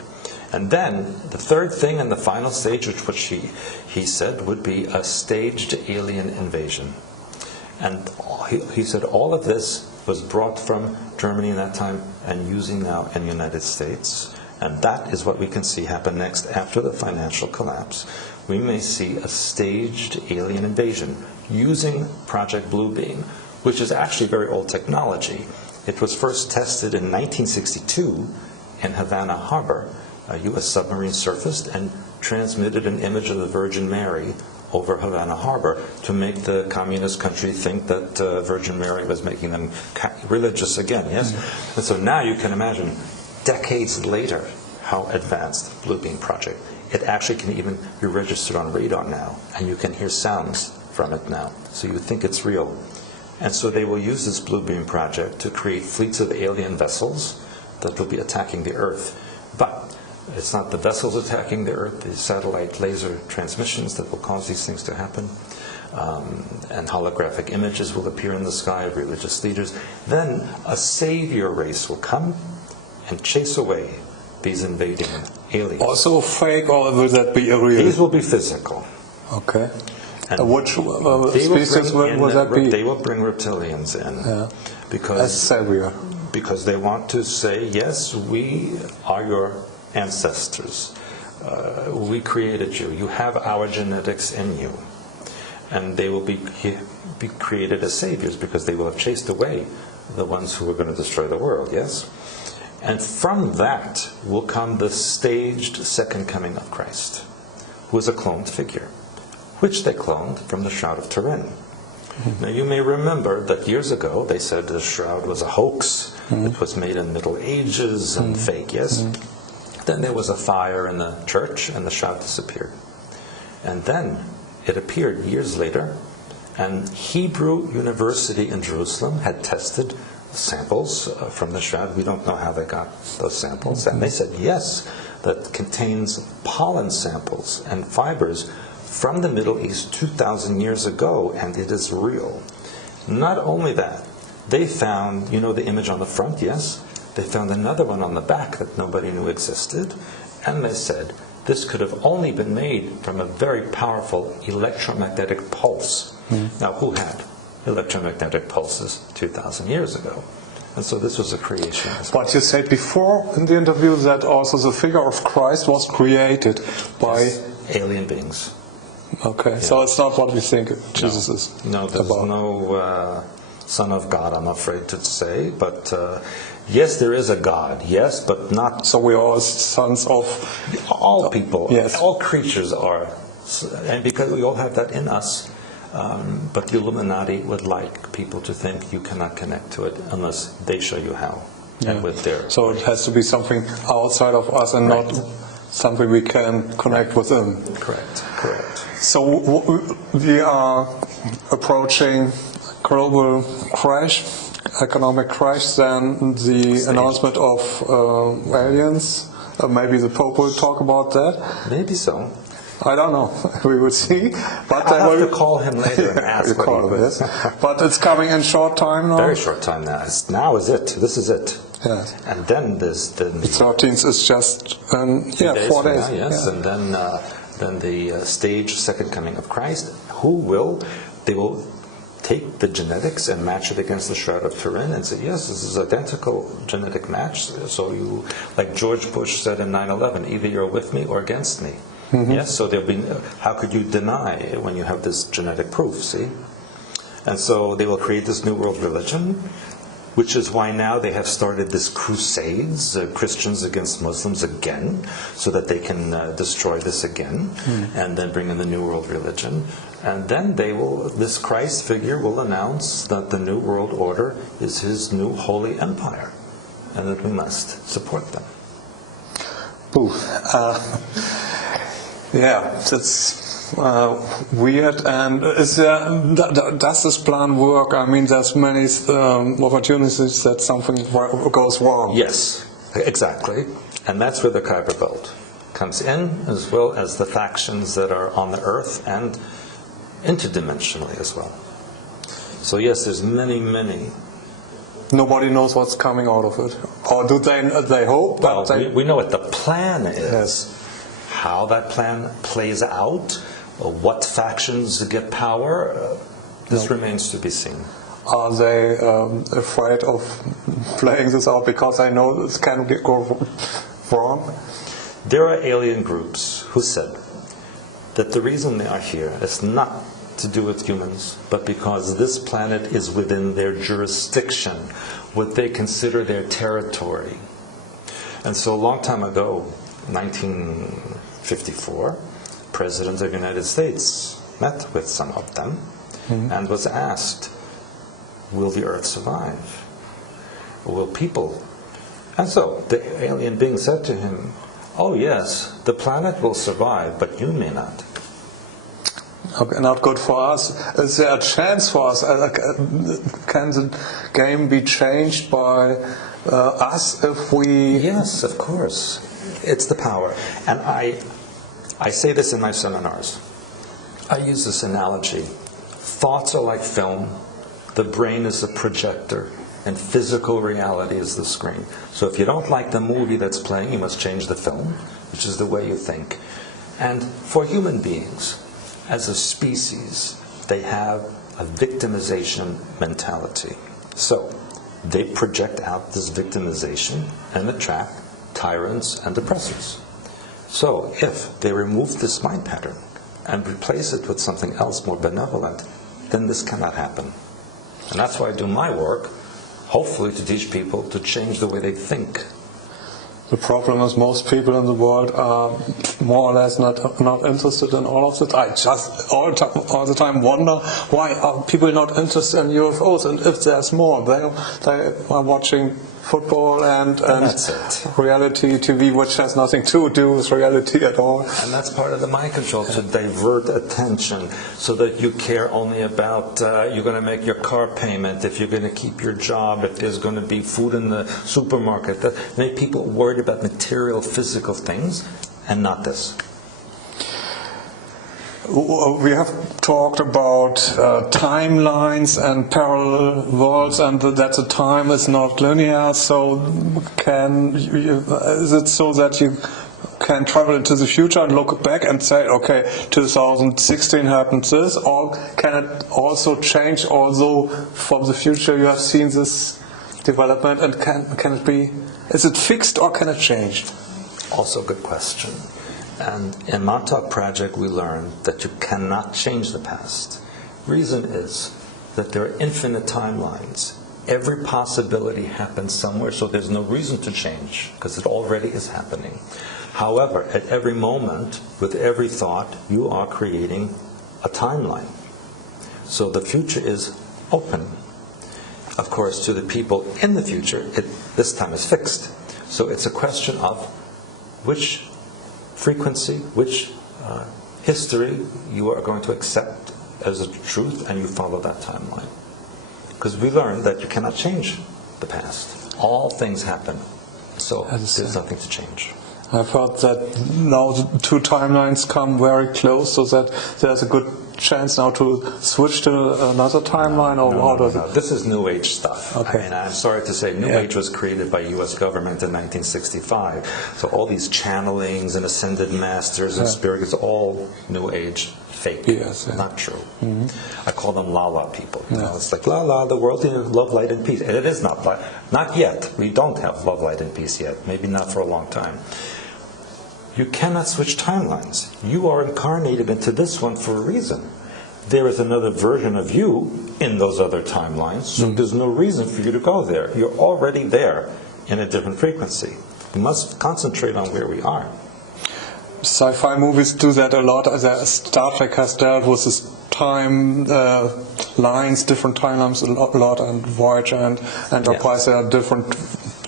And then the third thing and the final stage, which he said would be a staged alien invasion. And he said all of this was brought from Germany in that time and using now in the United States. And that is what we can see happen next after the financial collapse. We may see a staged alien invasion using Project Bluebeam, which is actually very old technology. It was first tested in 1962 in Havana Harbor. A U.S. submarine surfaced and transmitted an image of the Virgin Mary over Havana Harbor to make the communist country think that Virgin Mary was making them religious again, yes? And so now you can imagine, decades later, how advanced the Blue Beam Project. It actually can even be registered on radar now, and you can hear sounds from it now. So you would think it's real. And so they will use this Blue Beam Project to create fleets of alien vessels that will be attacking the Earth. But it's not the vessels attacking the Earth, the satellite laser transmissions that will cause these things to happen. And holographic images will appear in the sky of religious leaders. Then a savior race will come and chase away these invading aliens. Also fake, or will that be a real? These will be physical. Okay. And which species will that be? They will bring reptilians in. Yeah. Because, as savior. Because they want to say, yes, we are your ancestors. We created you. You have our genetics in you. And they will be created as saviors because they will have chased away the ones who were going to destroy the world, yes? And from that will come the staged second coming of Christ, who is a cloned figure, which they cloned from the Shroud of Turin. Now you may remember that years ago they said the shroud was a hoax. It was made in the Middle Ages and fake, yes? Then there was a fire in the church and the shroud disappeared. And then it appeared years later, and Hebrew University in Jerusalem had tested samples from the shroud. We don't know how they got those samples. And they said, yes, that contains pollen samples and fibers from the Middle East 2,000 years ago, and it is real. Not only that, they found, you know the image on the front, yes? They found another one on the back that nobody knew existed, and they said, this could have only been made from a very powerful electromagnetic pulse. Now, who had electromagnetic pulses 2,000 years ago? And so this was a creation. But you said before in the interview that also the figure of Christ was created by alien beings. Okay, yeah. So it's not what we think Jesus is. No, there's about. no Son of God, I'm afraid to say, but yes, there is a God, yes, but not... So we are all sons of... All people, yes. All creatures are, and because we all have that in us, but the Illuminati would like people to think you cannot connect to it unless they show you how, and with their... So it has to be something outside of us and not something we can connect with them. Correct. So we are approaching global crash, economic crash, then the announcement of aliens. Maybe the Pope will talk about that. Maybe so. I don't know. We will see. But I'll have to call him later and ask what he thinks. But it's coming in short time now. Very short time now. Now is it. This is it. Yes. And then there's the 13th is just 4 days. Now, yes. And then the stage second coming of Christ. They will take the genetics and match it against the Shroud of Turin and say, yes, this is identical genetic match. So you, like George Bush said in 9/11, either you're with me or against me. Yes, so there'll be, how could you deny when you have this genetic proof, see? And so they will create this New World religion, which is why now they have started this crusades, Christians against Muslims again, so that they can destroy this again, and then bring in the New World religion. And then this Christ figure will announce that the New World Order is his new holy empire, and that we must support them. Yeah, that's weird. And does this plan work? I mean, there's many opportunities that something goes wrong. Yes, exactly. And that's where the Kuiper Belt comes in, as well as the factions that are on the Earth and interdimensionally as well. So yes, there's many. Nobody knows what's coming out of it. Or do they hope? Well, we know what the plan is. Yes. How that plan plays out, what factions get power, this remains to be seen. Are they afraid of playing this out because they know this can go wrong? There are alien groups who said that the reason they are here is not to do with humans, but because this planet is within their jurisdiction, what they consider their territory. And so a long time ago, 1954, President of the United States met with some of them and was asked, will the Earth survive? Will people? And so the alien being said to him, oh yes, the planet will survive, but you may not. Okay, not good for us. Is there a chance for us? Can the game be changed by us if we... Yes, of course. It's the power. And I say this in my seminars. I use this analogy. Thoughts are like film. The brain is the projector. And physical reality is the screen. So if you don't like the movie that's playing, you must change the film, which is the way you think. And for human beings, as a species, they have a victimization mentality. So they project out this victimization and attract tyrants and oppressors. So if they remove this mind pattern and replace it with something else more benevolent, then this cannot happen. And that's why I do my work, hopefully to teach people to change the way they think. The problem is most people in the world are more or less not interested in all of it. I just all the time wonder why are people not interested in UFOs, and if there's more. They are watching football and that's it. Reality TV, which has nothing to do with reality at all. And that's part of the mind control, to divert attention so that you care only about you're going to make your car payment, if you're going to keep your job, if there's going to be food in the supermarket. That make people worried about material, physical things, and not this. We have talked about timelines and parallel worlds, and that the time is not linear. So, is it so that you can travel into the future and look back and say, okay, 2016 happened this, or can it also change? Although from the future you have seen this development, and can it be? Is it fixed or can it change? Also, a good question. And in Montauk Project, we learned that you cannot change the past. Reason is that there are infinite timelines. Every possibility happens somewhere, so there's no reason to change, because it already is happening. However, at every moment, with every thought, you are creating a timeline. So the future is open. Of course, to the people in the future, this time is fixed. So it's a question of which frequency, which history you are going to accept as a truth, and you follow that timeline. Because we learned that you cannot change the past. All things happen. So there's nothing to change. I've heard that now the two timelines come very close, so that there's a good chance now to switch to another timeline, or how does it? This is New Age stuff. Okay. I mean, I'm sorry to say, New Age was created by U.S. government in 1965. So all these channelings and ascended masters and spirits, all New Age fake. Yes, not true. I call them la-la people. You know, it's like, la-la, the world is love, light, and peace. And it is not. Not yet. We don't have love, light, and peace yet. Maybe not for a long time. You cannot switch timelines. You are incarnated into this one for a reason. There is another version of you in those other timelines, so there's no reason for you to go there. You're already there in a different frequency. We must concentrate on where we are. Sci-fi movies do that a lot. Star Trek has dealt with this time lines, different timelines a lot, and Voyager and Enterprise, there are different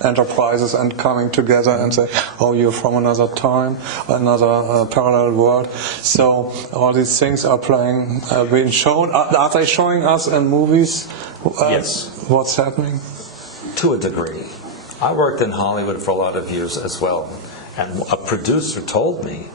enterprises and coming together and say, oh, you're from another time, another parallel world. So all these things are being shown. Are they showing us in movies? Yes. What's happening? To a degree. I worked in Hollywood for a lot of years as well, and a producer told me,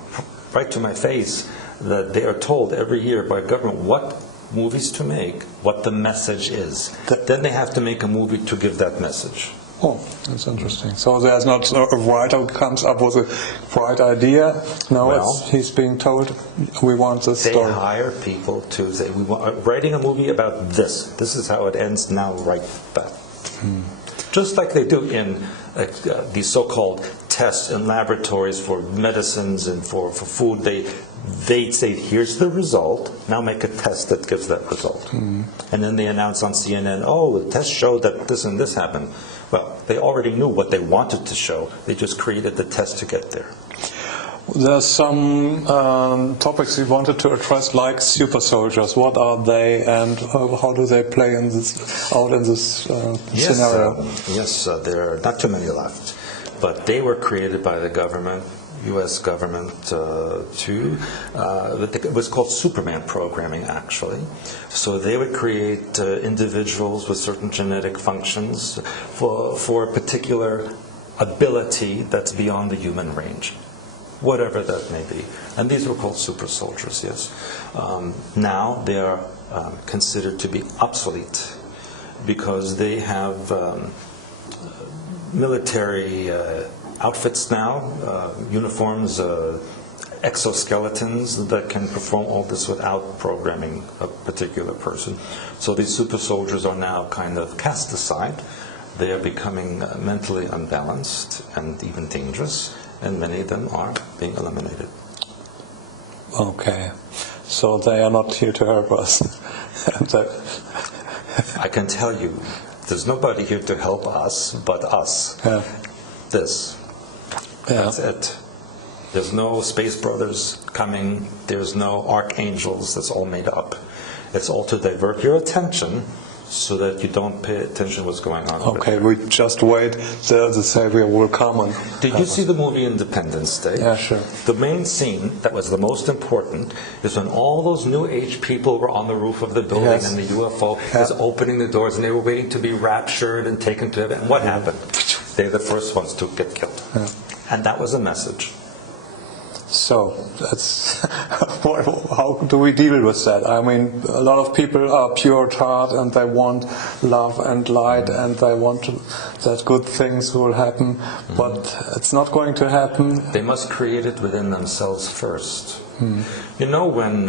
right to my face, that they are told every year by government what movies to make, what the message is. Then they have to make a movie to give that message. Oh, that's interesting. So there's not a writer who comes up with a bright idea. No, he's being told, we want this story. They hire people to say, writing a movie about this. This is how it ends, now write that. Just like they do in these so-called tests in laboratories for medicines and for food. They say, here's the result, now make a test that gives that result. And then they announce on CNN, oh, the test showed that this and this happened. Well, they already knew what they wanted to show. They just created the test to get there. There's some topics we wanted to address, like super soldiers. What are they, and how do they play in this scenario? Yes, there are not too many left, but they were created by the government, U.S. government, it was called Superman programming, actually. So they would create individuals with certain genetic functions for a particular ability that's beyond the human range, whatever that may be. And these were called super soldiers, yes. Now they are considered to be obsolete because they have military outfits now, uniforms, exoskeletons that can perform all this without programming a particular person. So these super soldiers are now kind of cast aside. They are becoming mentally unbalanced and even dangerous, and many of them are being eliminated. Okay, so they are not here to help us. I can tell you, there's nobody here to help us but us. Yeah. That's it. There's no Space Brothers coming. There's no archangels. That's all made up. It's all to divert your attention so that you don't pay attention to what's going on. Okay, we just wait till the Savior will come. And did you see the movie Independence Day? Yeah, sure. The main scene that was the most important is when all those New Age people were on the roof of the building, yes. and the UFO is opening the doors, and they were waiting to be raptured and taken to heaven. And what happened? They're the first ones to get killed. Yeah. And that was a message. So that's how do we deal with that? I mean, a lot of people are pure at heart and they want love and light and they want that good things will happen, but it's not going to happen. They must create it within themselves first. You know, when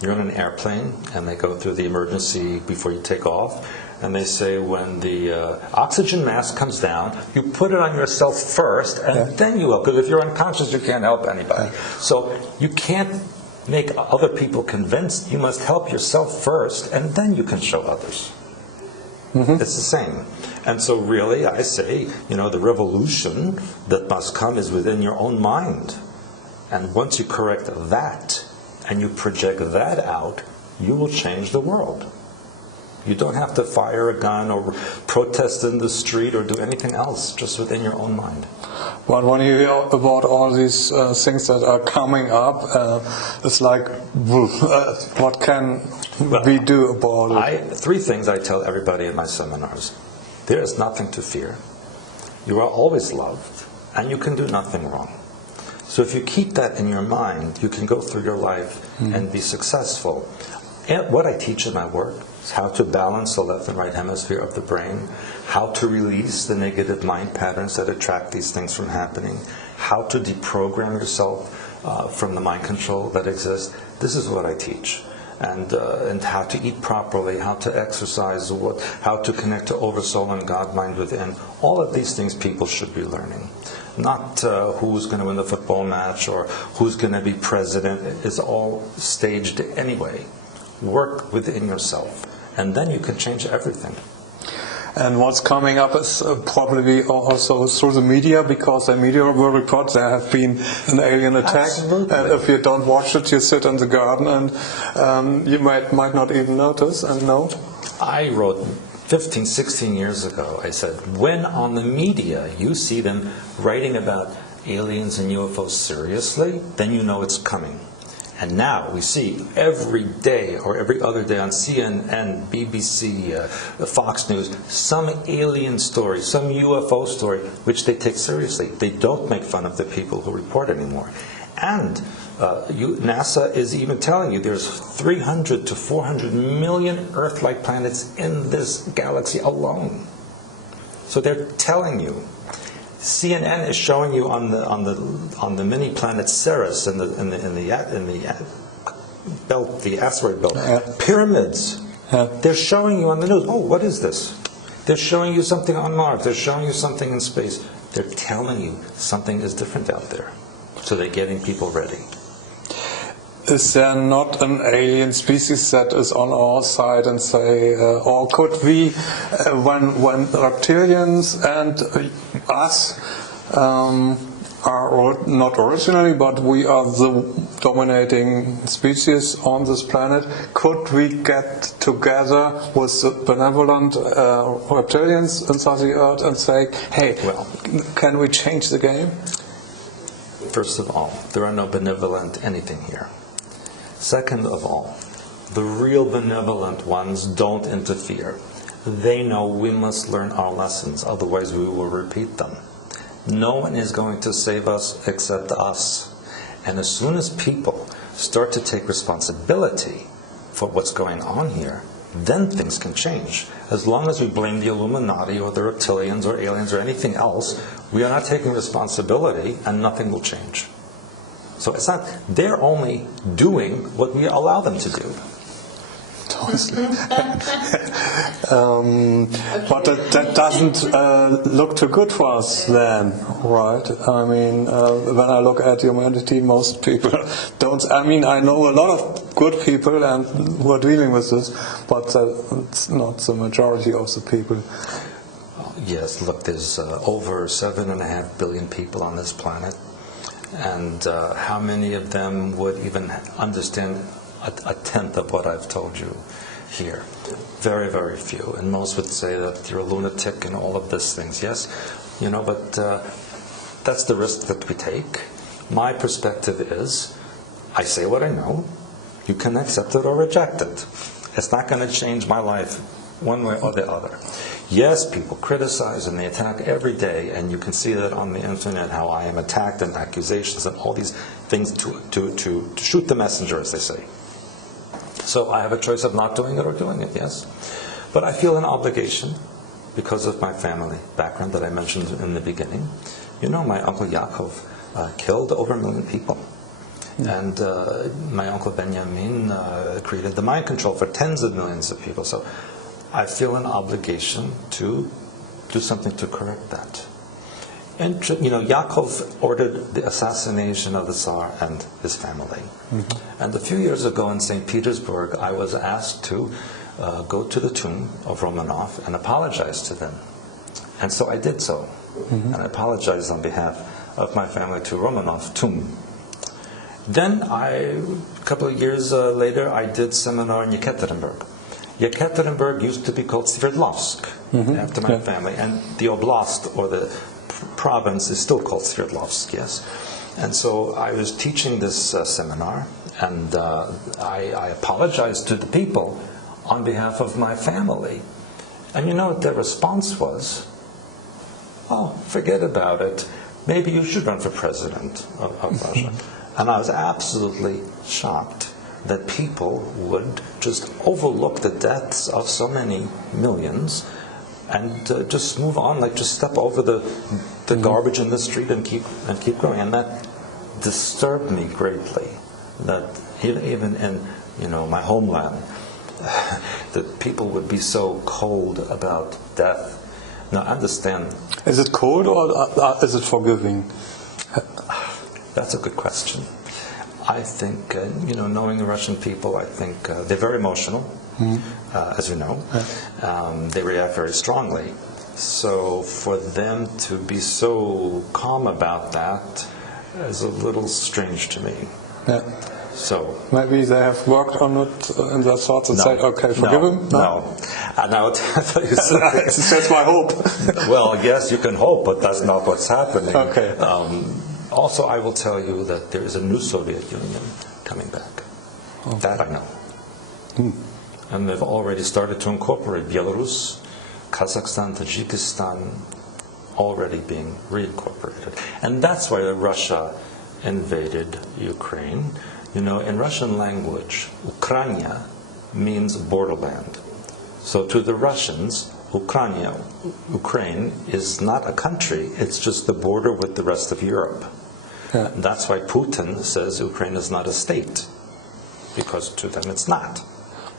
you're on an airplane and they go through the emergency before you take off, and they say when the oxygen mask comes down, you put it on yourself first, and then you help. Because if you're unconscious, you can't help anybody. So you can't make other people convinced. You must help yourself first, and then you can show others. It's the same. And so really, I say, the revolution that must come is within your own mind. And once you correct that, and you project that out, you will change the world. You don't have to fire a gun or protest in the street or do anything else, just within your own mind. But when you hear about all these things that are coming up, it's like, what can we do about it? 3 things I tell everybody in my seminars. There is nothing to fear. You are always loved, and you can do nothing wrong. So if you keep that in your mind, you can go through your life and be successful. And what I teach in my work is how to balance the left and right hemisphere of the brain, how to release the negative mind patterns that attract these things from happening, how to deprogram yourself from the mind control that exists. This is what I teach. And how to eat properly, how to exercise, how to connect to Oversoul and God mind within. All of these things people should be learning. Not who's going to win the football match or who's going to be president. It's all staged anyway. Work within yourself, and then you can change everything. And what's coming up is probably also through the media, because the media will report there have been an alien attack. Absolutely. And if you don't watch it, you sit in the garden and you might not even notice and know. I wrote 15, 16 years ago, I said, when on the media you see them writing about aliens and UFOs seriously, then you know it's coming. And now we see every day or every other day on CNN, BBC, Fox News, some alien story, some UFO story, which they take seriously. They don't make fun of the people who report anymore. And NASA is even telling you there's 300 to 400 million Earth-like planets in this galaxy alone. So they're telling you. CNN is showing you on the mini planet Ceres in the belt, the asteroid belt, pyramids. They're showing you on the news. Oh, what is this? They're showing you something on Mars. They're showing you something in space. They're telling you something is different out there. So they're getting people ready. Is there not an alien species that is on our side and say, or could we, when reptilians and us are not originally, but we are the dominating species on this planet, could we get together with the benevolent reptilians inside the Earth and say, hey, Well, can we change the game? first of all, there are no benevolent anything here. Second of all, the real benevolent ones don't interfere. They know we must learn our lessons, otherwise we will repeat them. No one is going to save us except us. And as soon as people start to take responsibility for what's going on here, then things can change. As long as we blame the Illuminati or the reptilians or aliens or anything else, we are not taking responsibility and nothing will change. So it's not, they're only doing what we allow them to do. But that doesn't look too good for us then, right? I mean, when I look at humanity, most people don't. I mean, I know a lot of good people and who are dealing with this, but it's not the majority of the people. Yes, look, there's over 7.5 billion people on this planet, and how many of them would even understand a tenth of what I've told you here? Very, very few. And most would say that you're a lunatic and all of these things. Yes, but that's the risk that we take. My perspective is, I say what I know. You can accept it or reject it. It's not going to change my life one way or the other. Yes, people criticize and they attack every day, and you can see that on the internet, how I am attacked and accusations and all these things to shoot the messenger, as they say. So I have a choice of not doing it or doing it, yes. But I feel an obligation because of my family background that I mentioned in the beginning. My Uncle Yaakov killed over 1 million people. And my Uncle Benjamin created the mind control for tens of millions of people. So I feel an obligation to do something to correct that. And Yaakov ordered the assassination of the Tsar and his family. Mm-hmm. And a few years ago in St. Petersburg, I was asked to go to the tomb of Romanov and apologize to them. And so I did so. Mm-hmm. And I apologized on behalf of my family to Romanov's tomb. Then a couple of years later, I did seminar in Yekaterinburg. Yekaterinburg used to be called Sverdlovsk, after my family, and the oblast, or the province, is still called Sverdlovsk, yes. And so I was teaching this seminar, and I apologized to the people on behalf of my family. And you know what their response was? Oh, forget about it. Maybe you should run for president of Russia. And I was absolutely shocked that people would just overlook the deaths of so many millions and just move on, like just step over the garbage in the street and keep going. And that disturbed me greatly. That even in my homeland, that people would be so cold about death. Now, understand. Is it cold or is it forgiving? That's a good question. I think, knowing the Russian people, I think they're very emotional, as you know. They react very strongly. So for them to be so calm about that is a little strange to me. Yeah. So maybe they have worked on it in their thoughts and said, okay, forgive him? No. And I will tell you something. That's my hope. Well, yes, you can hope, but that's not what's happening. Okay. Also, I will tell you that there is a new Soviet Union coming back. Okay. That I know. And they've already started to incorporate Belarus, Kazakhstan, Tajikistan, already being reincorporated. And that's why Russia invaded Ukraine. In Russian language, Ukraina means borderland. So to the Russians, Ukraine is not a country, it's just the border with the rest of Europe. Yeah. That's why Putin says Ukraine is not a state, because to them it's not.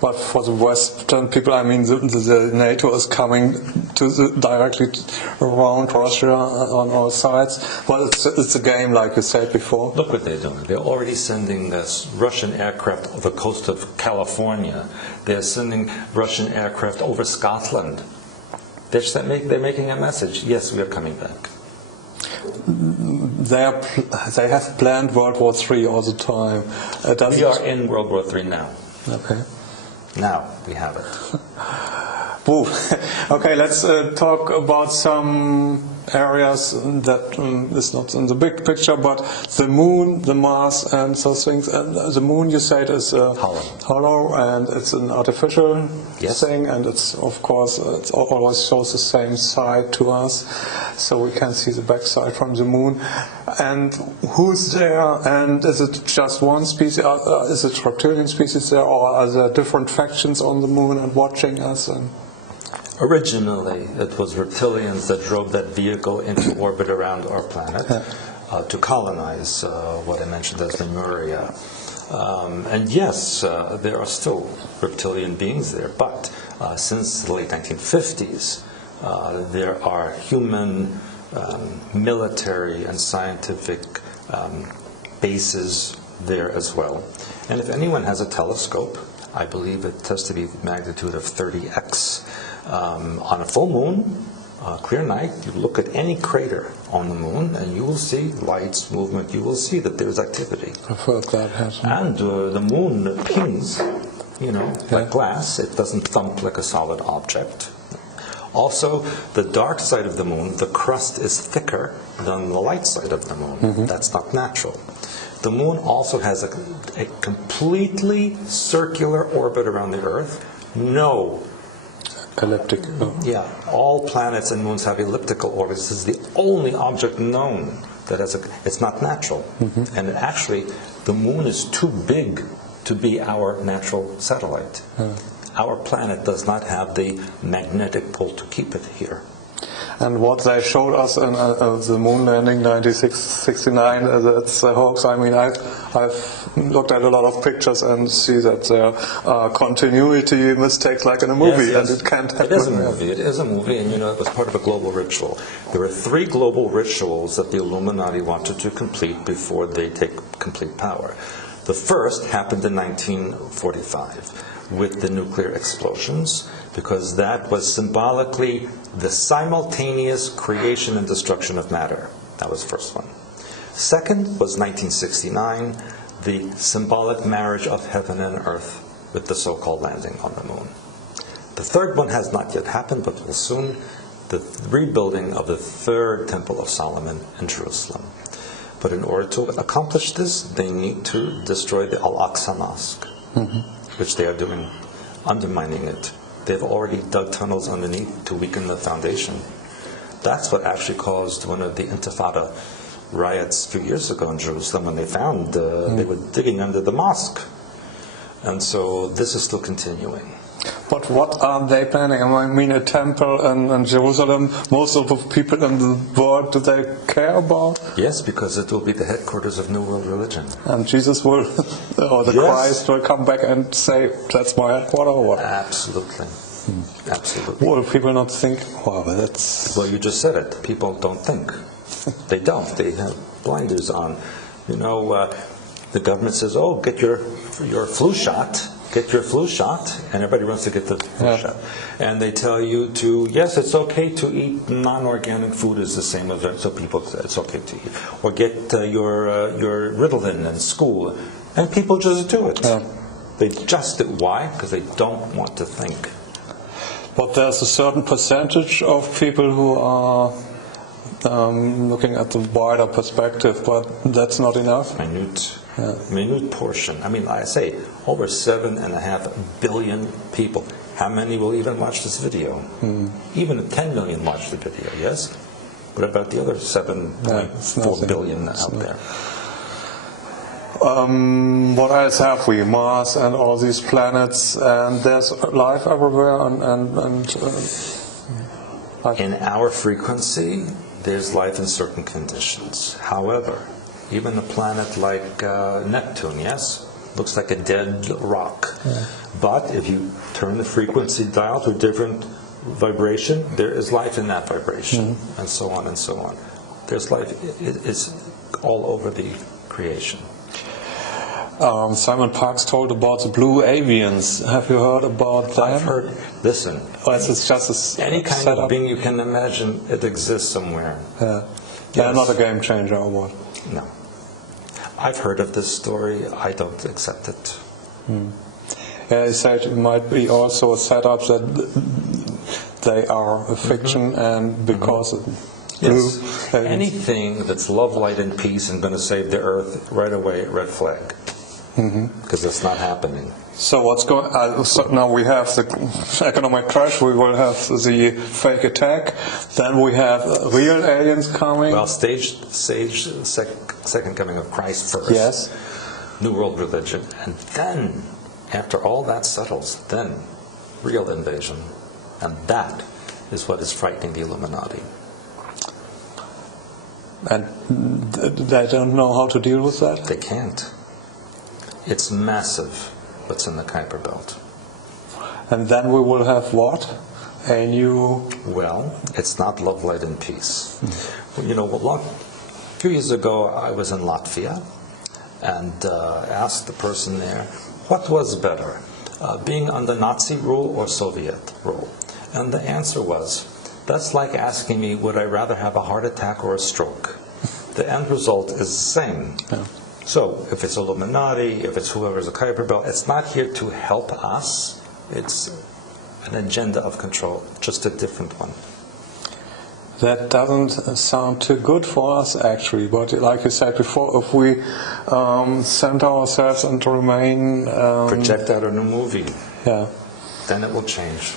But for the Western people, I mean, the NATO is coming directly around Russia on all sides. Well, it's a game, like you said before. Look what they're doing. They're already sending Russian aircraft over the coast of California. They're sending Russian aircraft over Scotland. They're making a message. Yes, we are coming back. They have planned World War III all the time. We are in World War III now. Okay. Now we have it. Ooh. Okay, let's talk about some areas that is not in the big picture, but the moon, the Mars, and those things. And the moon, you said, is hollow, and it's an artificial thing, and it's of course it always shows the same side to us, so we can see the backside from the moon. And who's there? And is it just one species? Is it reptilian species there, or are there different factions on the moon and watching us? And originally, it was reptilians that drove that vehicle into orbit around our planet to colonize what I mentioned as Lemuria. And yes, there are still reptilian beings there, but since the late 1950s, there are human, military, and scientific bases there as well. And if anyone has a telescope, I believe it has to be magnitude of 30x. On a full moon, clear night, you look at any crater on the moon and you will see lights, movement, you will see that there's activity. I've heard that has. And the moon pings, like glass. It doesn't thump like a solid object. Also, the dark side of the moon, the crust is thicker than the light side of the moon. Mm-hmm. That's not natural. The moon also has a completely circular orbit around the Earth. No elliptic. Yeah, all planets and moons have elliptical orbits. This is the only object known that has it's not natural. Mm-hmm. And actually, the moon is too big to be our natural satellite. Our planet does not have the magnetic pull to keep it here. And what they showed us in the moon landing 1969, that's a hoax. I mean, I've looked at a lot of pictures and see that there are continuity mistakes like in a movie, yes. and it can't happen. It is a movie. It is a movie, and it was part of a global ritual. There were 3 global rituals that the Illuminati wanted to complete before they take complete power. The first happened in 1945 with the nuclear explosions, because that was symbolically the simultaneous creation and destruction of matter. That was the first one. Second was 1969, the symbolic marriage of heaven and earth with the so-called landing on the moon. The third one has not yet happened, but will soon, the rebuilding of the third Temple of Solomon in Jerusalem. But in order to accomplish this, they need to destroy the Al-Aqsa Mosque, which they are doing, undermining it. They've already dug tunnels underneath to weaken the foundation. That's what actually caused one of the Intifada riots a few years ago in Jerusalem, when they found they were digging under the mosque. And so this is still continuing. But what are they planning? I mean, a temple in Jerusalem, most of the people in the world, do they care about? Yes, because it will be the headquarters of New World Religion. And Jesus will, or the Christ will come back and say, that's my headquarters, or what? Absolutely. Absolutely. Will people not think, wow, that's... Well, you just said it. People don't think. They don't. They have blinders on. The government says, oh, get your flu shot. Get your flu shot, and everybody wants to get the flu shot. And they tell you yes, it's okay to eat non-organic food, is the same as so people say it's okay to eat. Or get your Ritalin in school, and people just do it. They just do. Why? Because they don't want to think. But there's a certain percentage of people who are looking at the wider perspective, but that's not enough. Minute portion. I mean, I say over 7.5 billion people. How many will even watch this video? Even 10 million watch the video, yes? What about the other 7.4 billion out there? What else have we? Mars and all these planets, and there's life everywhere. In our frequency, there's life in certain conditions. However, even a planet like Neptune, yes? looks like a dead rock. But if you turn the frequency dial to a different vibration, there is life in that vibration, and so on and so on. There's life. It's all over the creation. Simon Parkes told about the blue avians. Have you heard about that? I've heard. Listen. It's just any kind setup. of being you can imagine, it exists somewhere. Yeah. Yes. They're not a game changer or what? No. I've heard of this story. I don't accept it. Yeah, he said it might be also a setup that they are a fiction, and because blue. Yes. Anything that's love, light, and peace and going to save the earth, right away, red flag. Because it's not happening. So what's going? So now we have the economic crash. We will have the fake attack. Then we have real aliens coming. Well, second coming of Christ first. Yes. New world religion, and then after all that settles, then real invasion, and that is what is frightening the Illuminati. And they don't know how to deal with that? They can't. It's massive, what's in the Kuiper Belt. And then we will have what? A new... Well, it's not love, light, and peace. You know, a few years ago I was in Latvia and asked the person there, what was better, being under Nazi rule or Soviet rule? And the answer was, that's like asking me, would I rather have a heart attack or a stroke? The end result is the same. Yeah. So, if it's Illuminati, if it's whoever's a Kuiper Belt, it's not here to help us. It's an agenda of control, just a different one. That doesn't sound too good for us, actually. But like you said before, if we center ourselves and remain... project out a new movie. Yeah. Then it will change.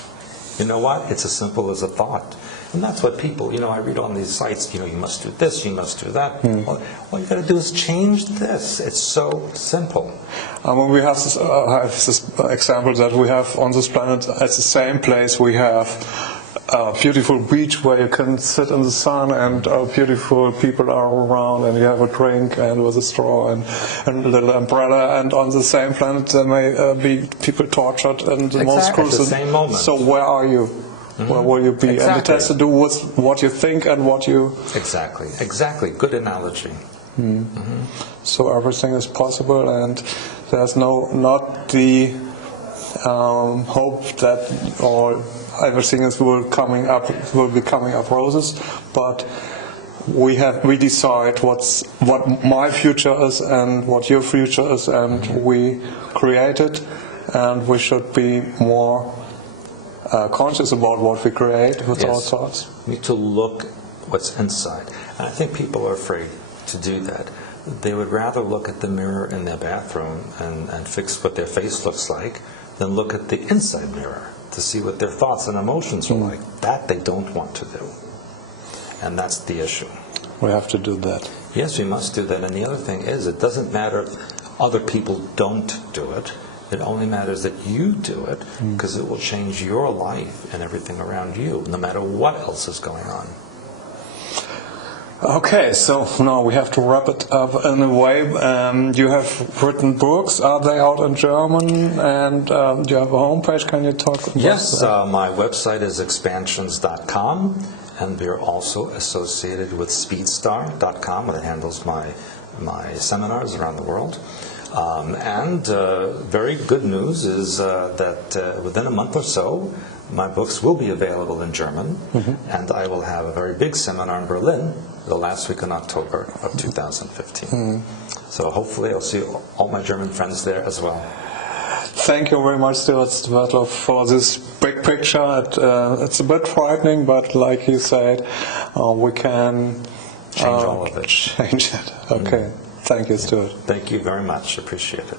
You know what? It's as simple as a thought. And that's what people, you know, I read on these sites, you know, you must do this, you must do that. All you got to do is change this. It's so simple. When we have this example that we have on this planet, at the same place we have a beautiful beach where you can sit in the sun, and beautiful people are around, and you have a drink and with a straw and a little umbrella, and on the same planet there may be people tortured and the most gruesome. At the same moment. So where are you? Where will you be? Exactly. And it has to do with what you think and what you... Exactly. Good analogy. So everything is possible, and there's not the hope that everything will be coming up roses, but we decide what my future is and what your future is, and we create it, and we should be more conscious about what we create with our thoughts. We need to look what's inside. And I think people are afraid to do that. They would rather look at the mirror in their bathroom and fix what their face looks like than look at the inside mirror to see what their thoughts and emotions are like. That they don't want to do. And that's the issue. We have to do that. Yes, we must do that. And the other thing is, it doesn't matter if other people don't do it. It only matters that you do it, because it will change your life and everything around you, no matter what else is going on. Okay, so now we have to wrap it up in a way. You have written books. Are they out in German? And do you have a homepage? Can you talk about Yes, that? my website is expansions.com, and we're also associated with speedstar.com, that handles my seminars around the world. And very good news is that within a month or so, my books will be available in German, and I will have a very big seminar in Berlin the last week in October of 2015. So hopefully I'll see all my German friends there as well. Thank you very much, Stewart Swerdlow, for this big picture. It's a bit frightening, but like you said, we can change all of it. Change it. Okay. Thank you, Stewart. Thank you very much. Appreciate it.